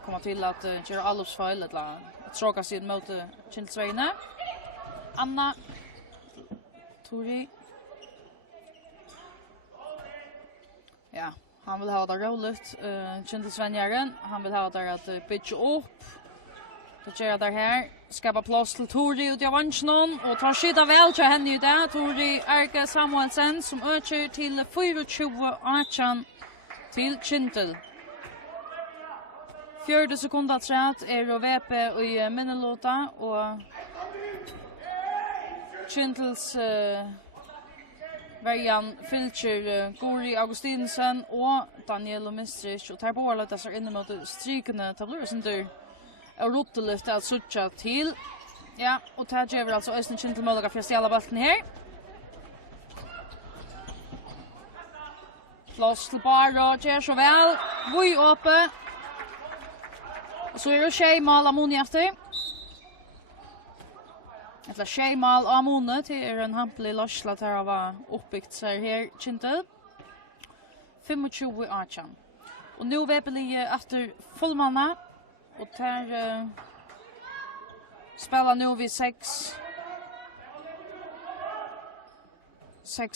Kommer till att göra allopsfall eller att tråka sig mot Kyndilsvägarna. Anna Tori. Ja, han vill ha det roligt. Kyndilsvägnaren, han vill ha det att bygga upp. Det gör där här. Skapa plats till Tori ut i avansjonen. Och tar skydda väl till henne i det. Tori Erke Samuelsen som ökar till 24-18 till Kyndil. 4 sekunder trätt är VP i Minneluta. Och Kyndils Verjan Filcher, Gori Augustinsen och Daniel Mistrich. Och tar båda dessa inne mot strykene. Det blir sånt och rottelyft att sucha till. Ja, och tar över alltså Östen Kyndil möjliga för att ställa bollen här. Plats till bara, gör så väl. Vi uppe. Och så är det tjejmal Amoni efter. Ett tjejmal Amoni till en hamplig losslat här av uppbyggt sig här Kyndil. 25-18. Och nu väpelig efter fullmanna. Och där spelar nu vi 6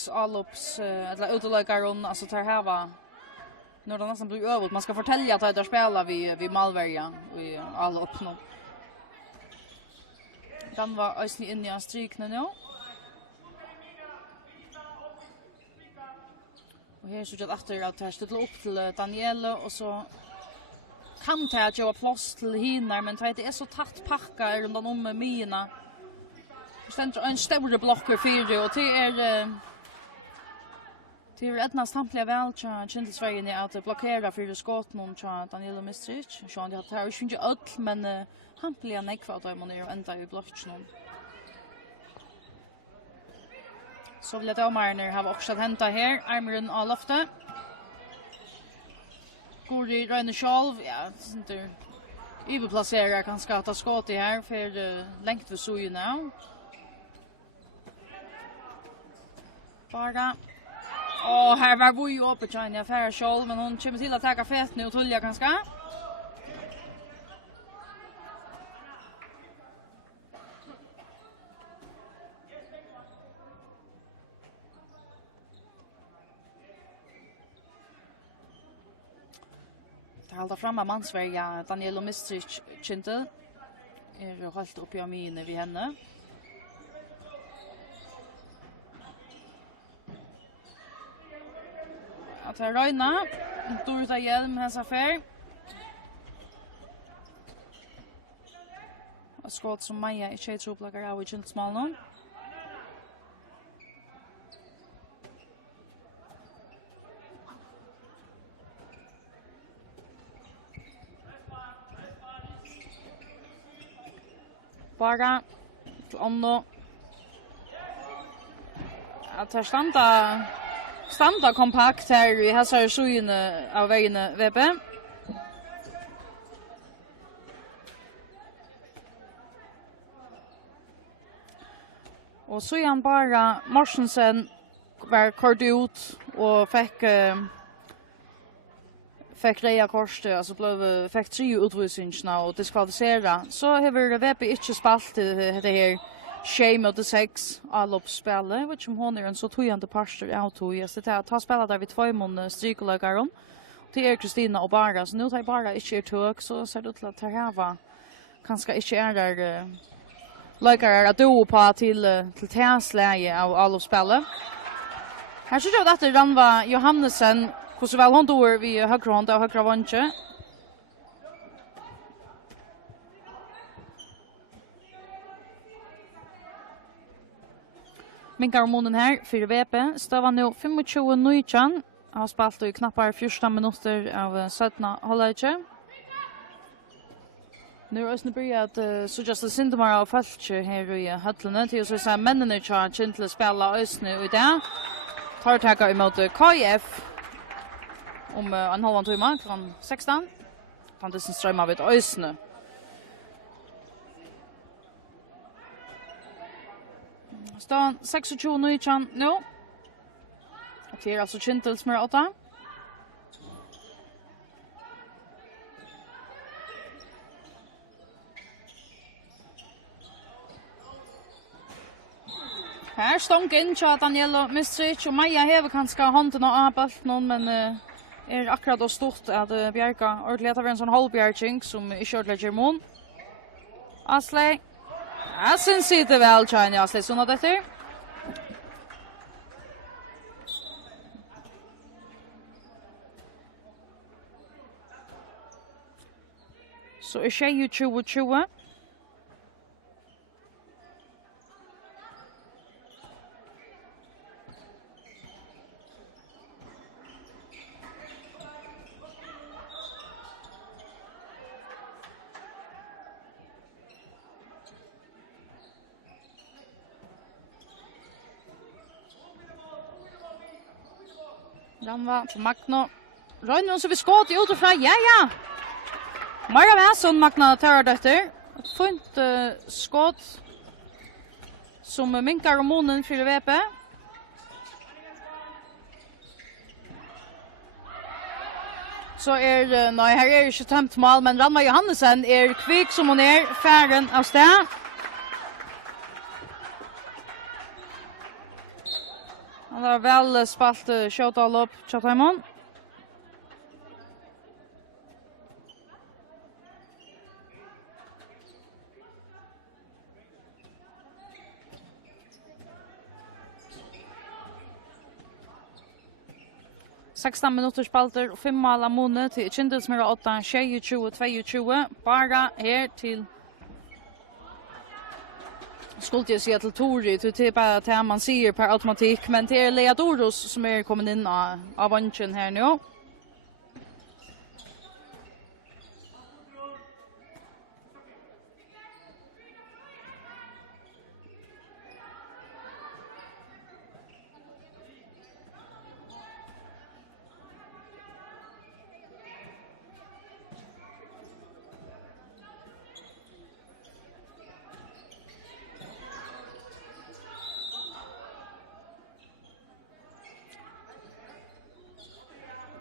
allops eller uteläggare alltså tar här va när det nästan blir över man ska fortälja att där spelar vi Malverja i alla upp nu. Den var öslig inne i strykna nu. Och här så jag efter att här ställa upp till Daniele och så kan ta att jag plats till hinner men det är så tätt packa runt om mina. Det ständer en stor blocker för det och det är ett samtliga väl till Kyndilsvägen att blockera för skott någon till Daniel Mistrich. Så han det har ju inte allt men han blir nekva att man är ända i blocken. Så vill jag domarna ha också hämta här armen av loftet. Gori Røyne själv, ja, inte överplacerar kan skata skott i här för längt för så ju nu. Bara. Här var vi ju uppe China för själv men hon kommer till att ta fett nu och tulja ganska. Halda fram av mansverja Daniel Mistrich Kyndil är hållt upp i amine vid henne. Att här Røyna, Dorita Hjelm hans affär. Och skott som Maja i tjejtroplagar av i Kyndilsmalnon. Bara Anno att här standa kompakt här i hälsar sjön av vägen VB. Och så är han bara Morsensen var kort ut och fick reja korset, alltså fick 3 utvisningarna och diskvalificera. Så har VP inte spalt det här tjej mot 6 allopsspelet. Jag vet inte om hon är en så tojande pastor av tog. Så det är att ta spelat där vid 2 mån strykeläggaren. Till Kristina och bara. Så nu tar jag bara inte tog så ser det ut till att det här var kanske inte är där läggare att do på till tänsläge av allopsspelet. Här så jag att det var Johannesen. Hur så väl hon då vi högra hand och högra vänster. Minkar månen här för VP. Stavar nu 25-19. Har spalt i knappar 14 minuter av 17 halvlek. Nu är det börjat så just det syndemar av fältje här i höllini till så säga männen tjär Kyndil spela ösnu och där tar tagga emot KF om en halv timme från 16. Kan det strömma vid ösnu. Stan 26-19 nu. Och det är alltså Kyndil som är 8. Här stånk in till Daniela Mistric och Maja hever kanske handen av bollen men är akkurat och stort att Bjerka ordentligt av en sån halvbjärking som inte ordentligt mån. Asle. Jag syns inte väl China Asle så något efter. Så är tjej 20-20. Ranva på Magno. Røyner så vi skått utifrån. Ja. Mara Væsson Magna tar dette. Fint skått som minkar om månen för VP. Så är nej här är inte tömt mål men Ranva Johannesen är kvick som hon är färden av sted. Han har väl spalt showdown upp Chatham. Sexton minuter spalter och 5 mål av måned till Kyndil som är 8, 22-22. Bara här till skulle jag säga till Tori till typ att man ser per automatik men det är Leadoros som är kommit in av vanchen här nu.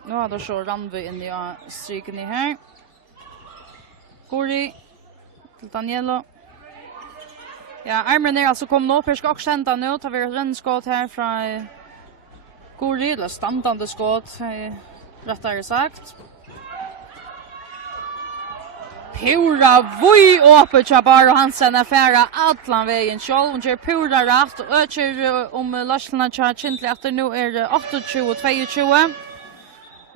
Nu har det så Ranvi in i stryken i här. Gori till Danielo. Ja, armen är alltså kommit upp. Jag ska också hända nu. Tar vi ett rennskott här från Gori. Eller standande skott. Rättare sagt. Pura vui öppet Chabar och Hansen affära allan vägen själv. Hon kör pura rätt. Och ökar om Larslarna kör Kyndil efter nu är 28-22.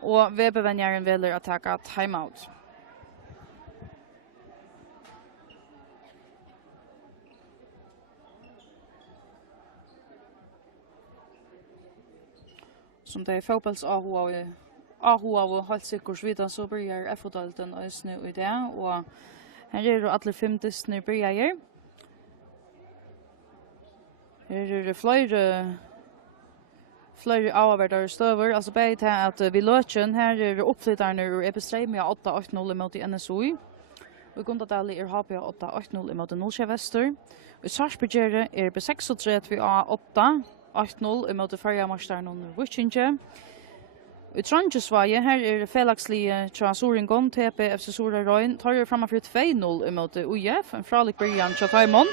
Och VB-vänjaren väljer att ta timeout. Som det är fotbolls AHA och Hálsi vidare så börjar FO-dalten nu i det. Och här är det alla 5 Disney börjar. Här är det flera avvärldare stöver. Alltså bara till att vi lötjen här är uppflyttarna ur Epistreim med 8-8-0 mot NSOI. Och Gundadali är HP 8-8-0 mot Nolsja Väster. Och Sarsbygere är på 6-3 vi har 8-8-0 mot Färjamarstaren och Witchinge. I Trondheimsveie här är felaxlige Tja Soringon, TP FC Sora Røyn. Tar framför 2-0 mot UF. En fralig början Tja Taimon.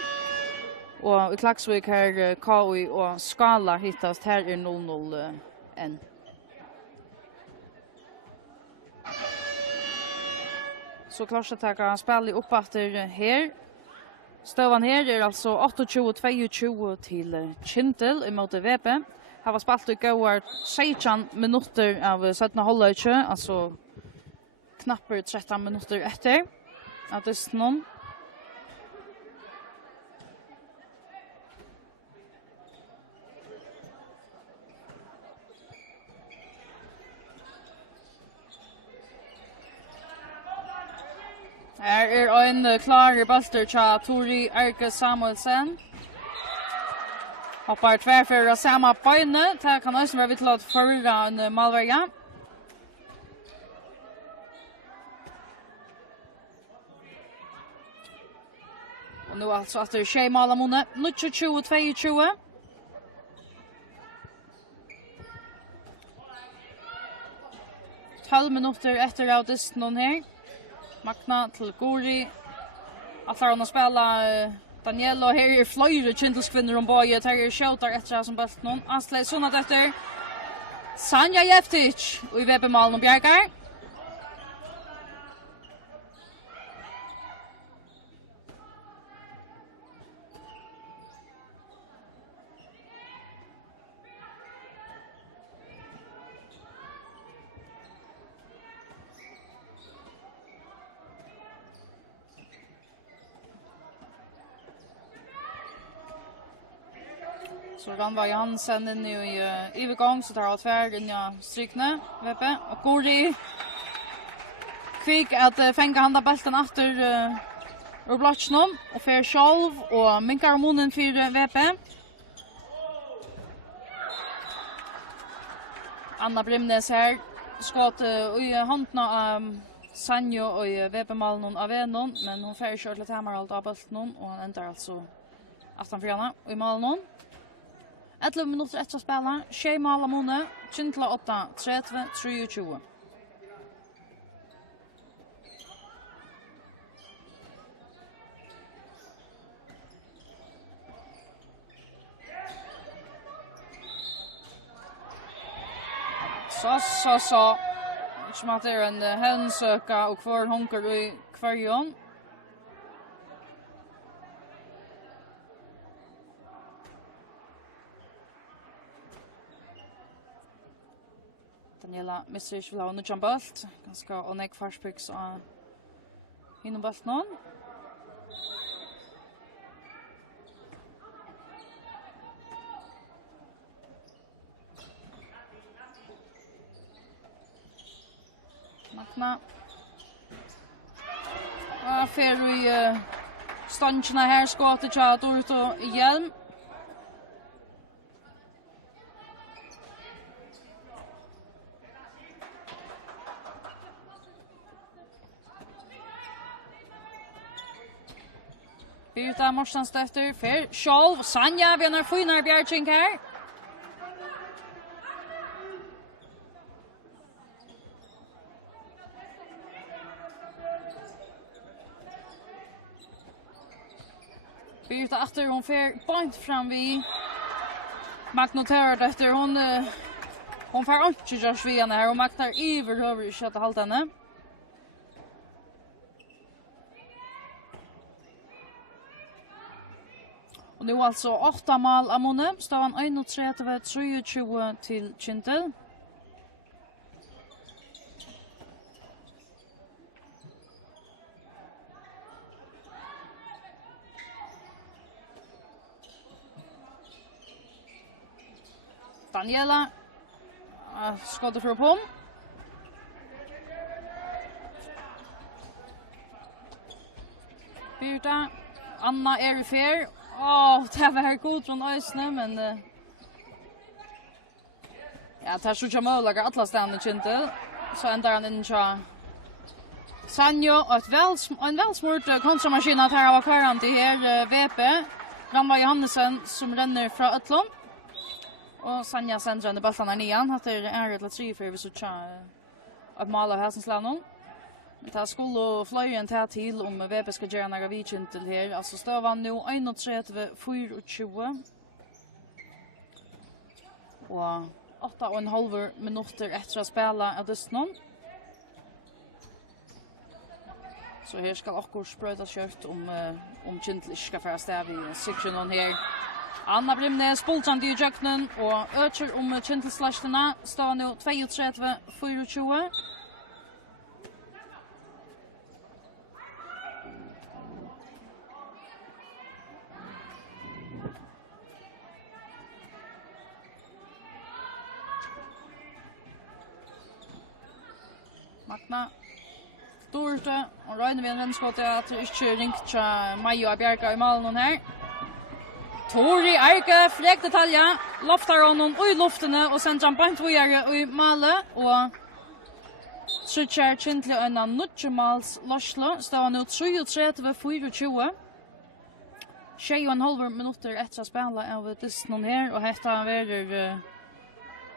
Och i Klagsvik här KI och Skala hittas. Här är 0-0 än. Så klart att ta spel upp efter här. Stövan här är alltså 28-22 till Kyndil emot VP. Här var spalt och går 16 minuter av 17 halvlek. Alltså knappt 13 minuter efter. Att det är någon. Her en klar bolter tja Tori Erke Samuelsen. Hoppar tvärför av samma böjne. Det kan också vara till att förra en malverja. Och nu alltså att det är tjej malamone. 22-22. Halv minuter efter av dysten här. Magna till Gori. Att han har spelat Daniel och här är flera Kyndilskvinnor om böjet. Här är skjutar efter som bäst någon. Asle såna efter Sanja Jeftic och i webbemalen och Bjergar. Så Ranva Johansen in i övergång så tar han tvär in i strykne, Veppe. Och Gori kvick att fänga handa bollen efter ur blotchnom och fer själv och minkar munnen för Veppe. Anna Brimnes här skott i handen av Sanjo och i Veppe-malen av Venon, men hon fer kört lite hemma av bollen och han ändrar alltså aftan för henne i malen. 11 minuter efter att spela. Tjej mål måne. Kyndil 8, 30-23. Så. Som att det är en hönsöka och kvar honker i kvarjon. Daniela missar inte av en bolt. Ganska onek farspix av hinnom bolt någon. Magna. Fer i stancherna här skottet tja Dorto Hjelm. Birta Morstens efter för Själv. Sanja vinner finare Bjärchink här. Birta efter hon för point fram vid Magnoterar efter hon får inte just vid henne här och Magnar över köta halt henne. Och nu alltså 8 mål av Måne. Stavan 31-23 till Kyndil. Daniela skottet för på. Birta. Anna är i fair. Det var här god från Ösne, men ja, det är så möjliga alla ständer Kyndil. Så ändrar han in till Sanjo och en välsmort kontramaskin att här var kvarant i här VP. Ranva Johansen som renner från Ötlund. Och Sanja sänder den bollen här nian. Att det är ett 3 för vi så att måla Hälsingslanon. Det skulle flyga en tät till om VP ska göra några vidkint till här. Alltså stavan nu 31-24. Och 8,5 minuter efter att spela av dysten. Så här ska också spröta kört om Kyndil ska föra stäv i sektionen här. Anna Brimnes spoltrande i jöknen och ökar om Kyndil-slashterna. Stavan nu 32-24. Magna Dorte, og regner vi en vennskott at det ikke ringt til Maja og Bjerka i malen her. Tori Erke, frek detalja, loftar honom i luftene, og sender han bant videre i malet, og Sutjar Kyndil en nutjemals Loslo, stod nu 33-24. 6,5 minutter etter å spille av dysten her, og hetta verer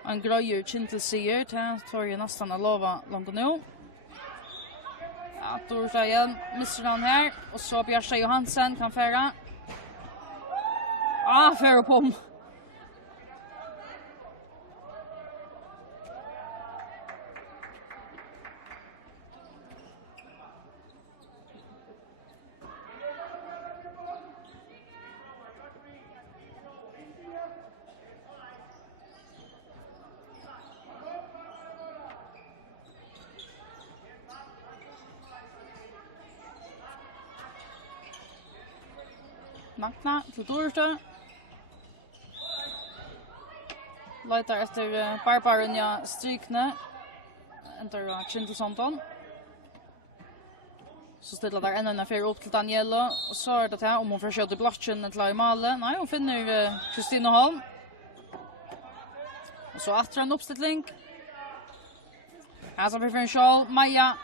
en grøyer Kyndil sier, det tror jeg nesten å lova langt nå. Ja, Dorte igjen, mister han her, og så Bjørstad Johansen kan fære. Fære på ham. Magna til Dorte. Leitar etter Barbarinja strykne. Enter Kyndil Sonton. Så stiller der enda en affär upp till Daniela. Och så är det här om hon försöker blocken till i malen. Nej, hon finner Kristina Holm. Och så attra en uppställning. Här så vi får en sjal. Maja.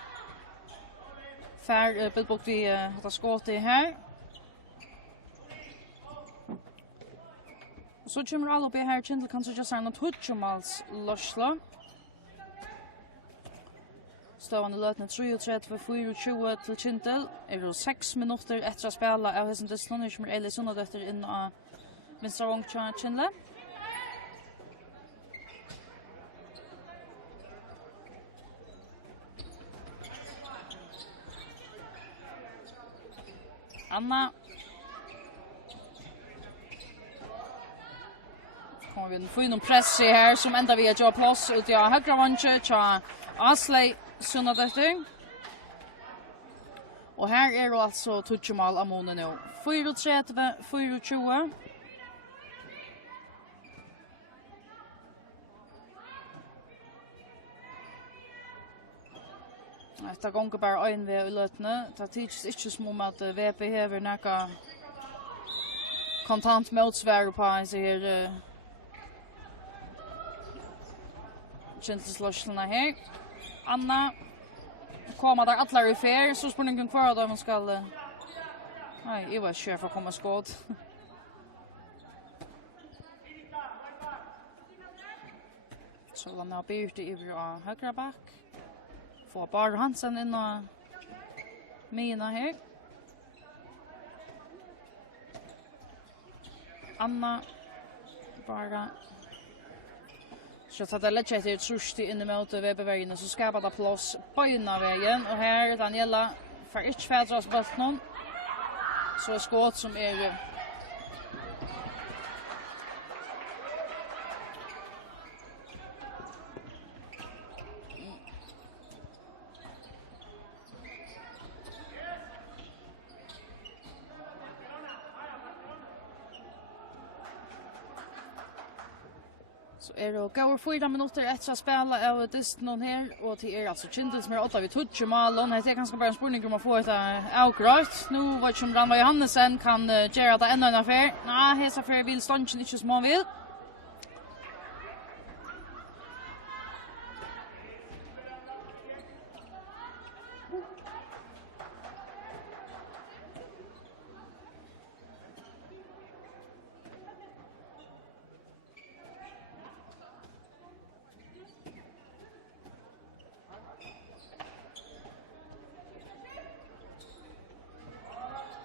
Fär bildbok vi har skått i här. Och så kommer alla upp i här. Kyndil kan så just ha något hutchumals lossla. Stående løtene 33-24 til Kyndil. Det 6 minutter etter å spille av hessen dysten. Nå kommer Eli Sundadøtter inn av vinstra vong til Kyndil. Anna. Kommer vi få noen press i her som enda vi har plass ut i høyre vantje til Asley Sundadøtter. Og her det altså tutjemal av måneden nå. 34-24. Dette gonger bare øyn ved i løtene. Det tids ikke som om at VP hever noe kontant motsvær på en sier Kyndilsløslene her. Anna kommer der atler i fer, så spørningen kvar da man skal nei, jeg var ikke for å komme skåd. Så la meg byrte i høyre bak. Få bare Hansen inn og Mina her. Anna bara så att det lägger till trust in i mot webbevärden så skapar det plats på ena vägen och här Daniela för inte färdras bort någon så skott som Så det går 4 minutter etter å spille av dysten her, og det altså Kyndil som 8 vid touch malen. Det kanskje bare en spurning om å få et avgrøt. Nå vet ikke om Ranva Johansen kan gjøre det enda en affær. Nei, hese affær vil stanken ikke som han vil.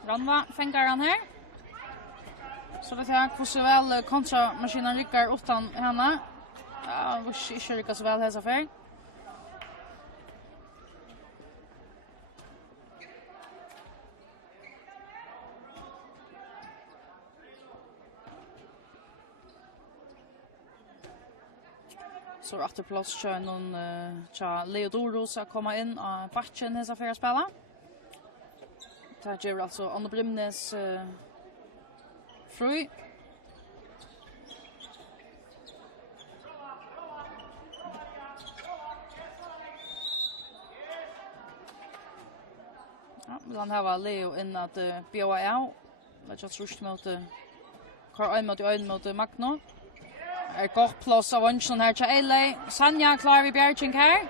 Ranva fänger han här. Så det här hur så väl kontramaskinen rycker utan henne. Ja, inte rycker så väl här för. Så efter plats kör någon Leodoros att komma in och batchen här för att spela. Det gjør altså Anne Brimnes fru. Ja, han har Leo in att bjöa av. Lägga trust mot kvar en mot Magno. Gott plats av Hvonn här till LA. Sanja klar vid Bjärchink här.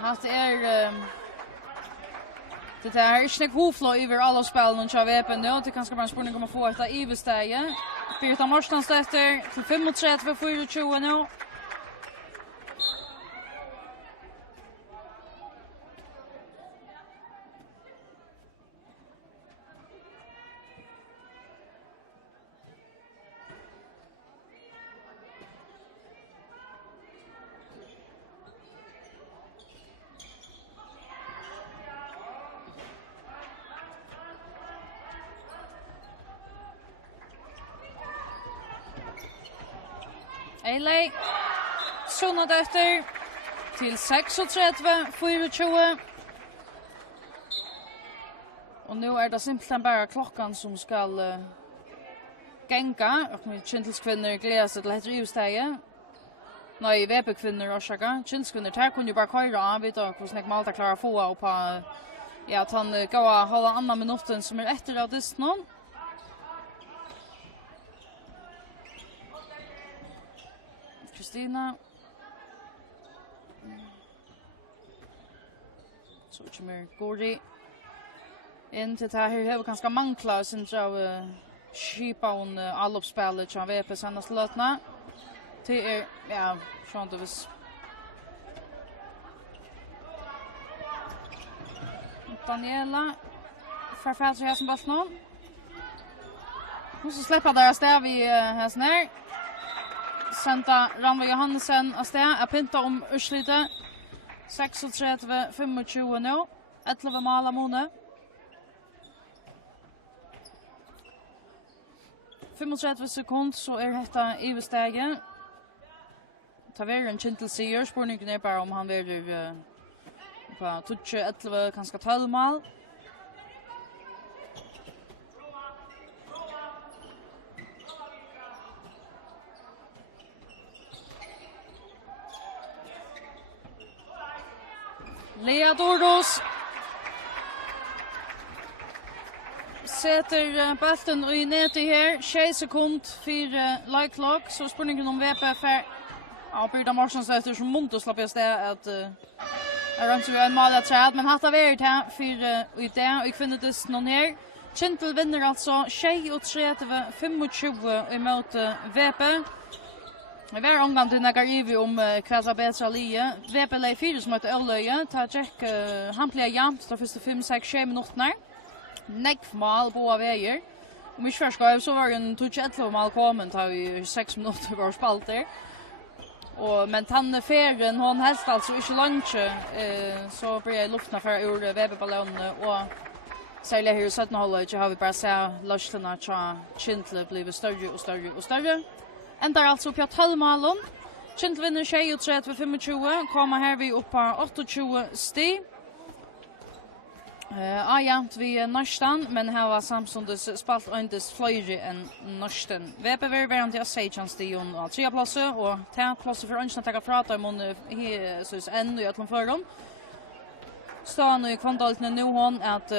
Hatt det här är inte hoflå över alla spelen och kör vepen nu. Det kanske bara en spurning om att få ett ivestage. Birta Morstans efter till 35-24 nu. LA sunnat efter till 36-24. Och nu är det simpelthen bara klockan som ska gänga. Och med Kyndilskvinnor gläder sig till ett ivestage. Nej, VP-kvinnor orsaka. Kyndilskvinnor, här kunde ju bara köra av. Vet du hur Malta klarar få och på att han går hålla annan minuten som är efter av dysten. Kristina. Så kommer Gordy in till det här. Har ganska mankla sin av skipaun allopspelet som VP senast lötna. Till ja, sånt vis. Daniela förfärd så här som bollen. Måste släppa där stäv i hästen här. Senta Ranva Johansen av sted. Jag pintar om urslitet. 36-25 nu. 11 mål av Mone. 35 sekunder så är detta ivestage. Ta ver en Kyndil seger. Spurningen är bara om han väljer på 11 kanske 12 mål. Lea Dordos sätter bollen i nätet här. 6 sekunder för like clock. Så spurningen om VP för Birta Morstans efter som Monto släpper det att är inte en mål att säga men hatta varit här för det och Kvinnuhondbóltsdystur någon här. Kyndil vinner alltså 26-25 emot VP. Vi var omgång till Nagarivi om kväsa bättre lie. VP lei 4 som ett öllöje. Ta check hampliga jämt de första 5-6 minuterna. Neck mål på vägar. Om vi ska så var en 11 mål kommen tar vi 6 minuter var spalter. Och men tanne färden hon helst alltså inte långt så blir luften för ur VP-ballon och särskilt här i 17 hållet har vi bara sett lustarna att Kyndil blir större och större och större. Ändrar alltså på 12 målen. Kyndil vinner 26-25. Kommer här vi upp på 28 stig. Jämt vi nästan, men här var samstundes spalt endast flöjre än nästan. VP var varandra till 16 stig och 3 platser och 10 platser för önskan att ta prata om så än i ötlen för dem. Står nu i kvantalen nu hon att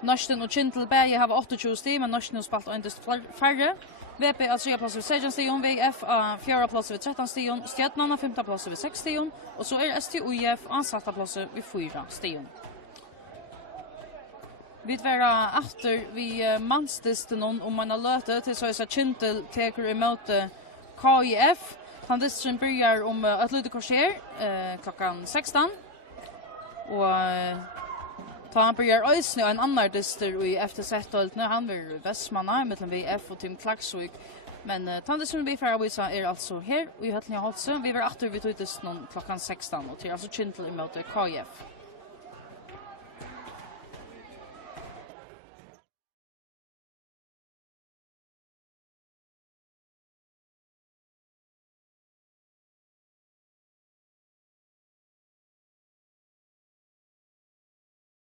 nästan och Kyndil bäge har 28 stig, men nästan spalt endast färre. VP har 3 platser vid 16 stion, VF har 4 platser vid 13 stion, Stjärnan har 15 platser vid 6 stion, och så är STUIF ansatta platser vid 4 stion. Vi var efter vi mansdysten om man har lötet till så är Kyndil teker emot KIF. Han dysten börjar om ett litet korser klockan 16. Och ta han börjar ösnö en annan dyster i efter settet när han var Västmanna mellan VF och Team Klaxvik. Men tandisen vi för visa är alltså här i höllini Hálsi. Vi var efter vi tog dysten klockan 16 och till alltså Kyndil emot KIF.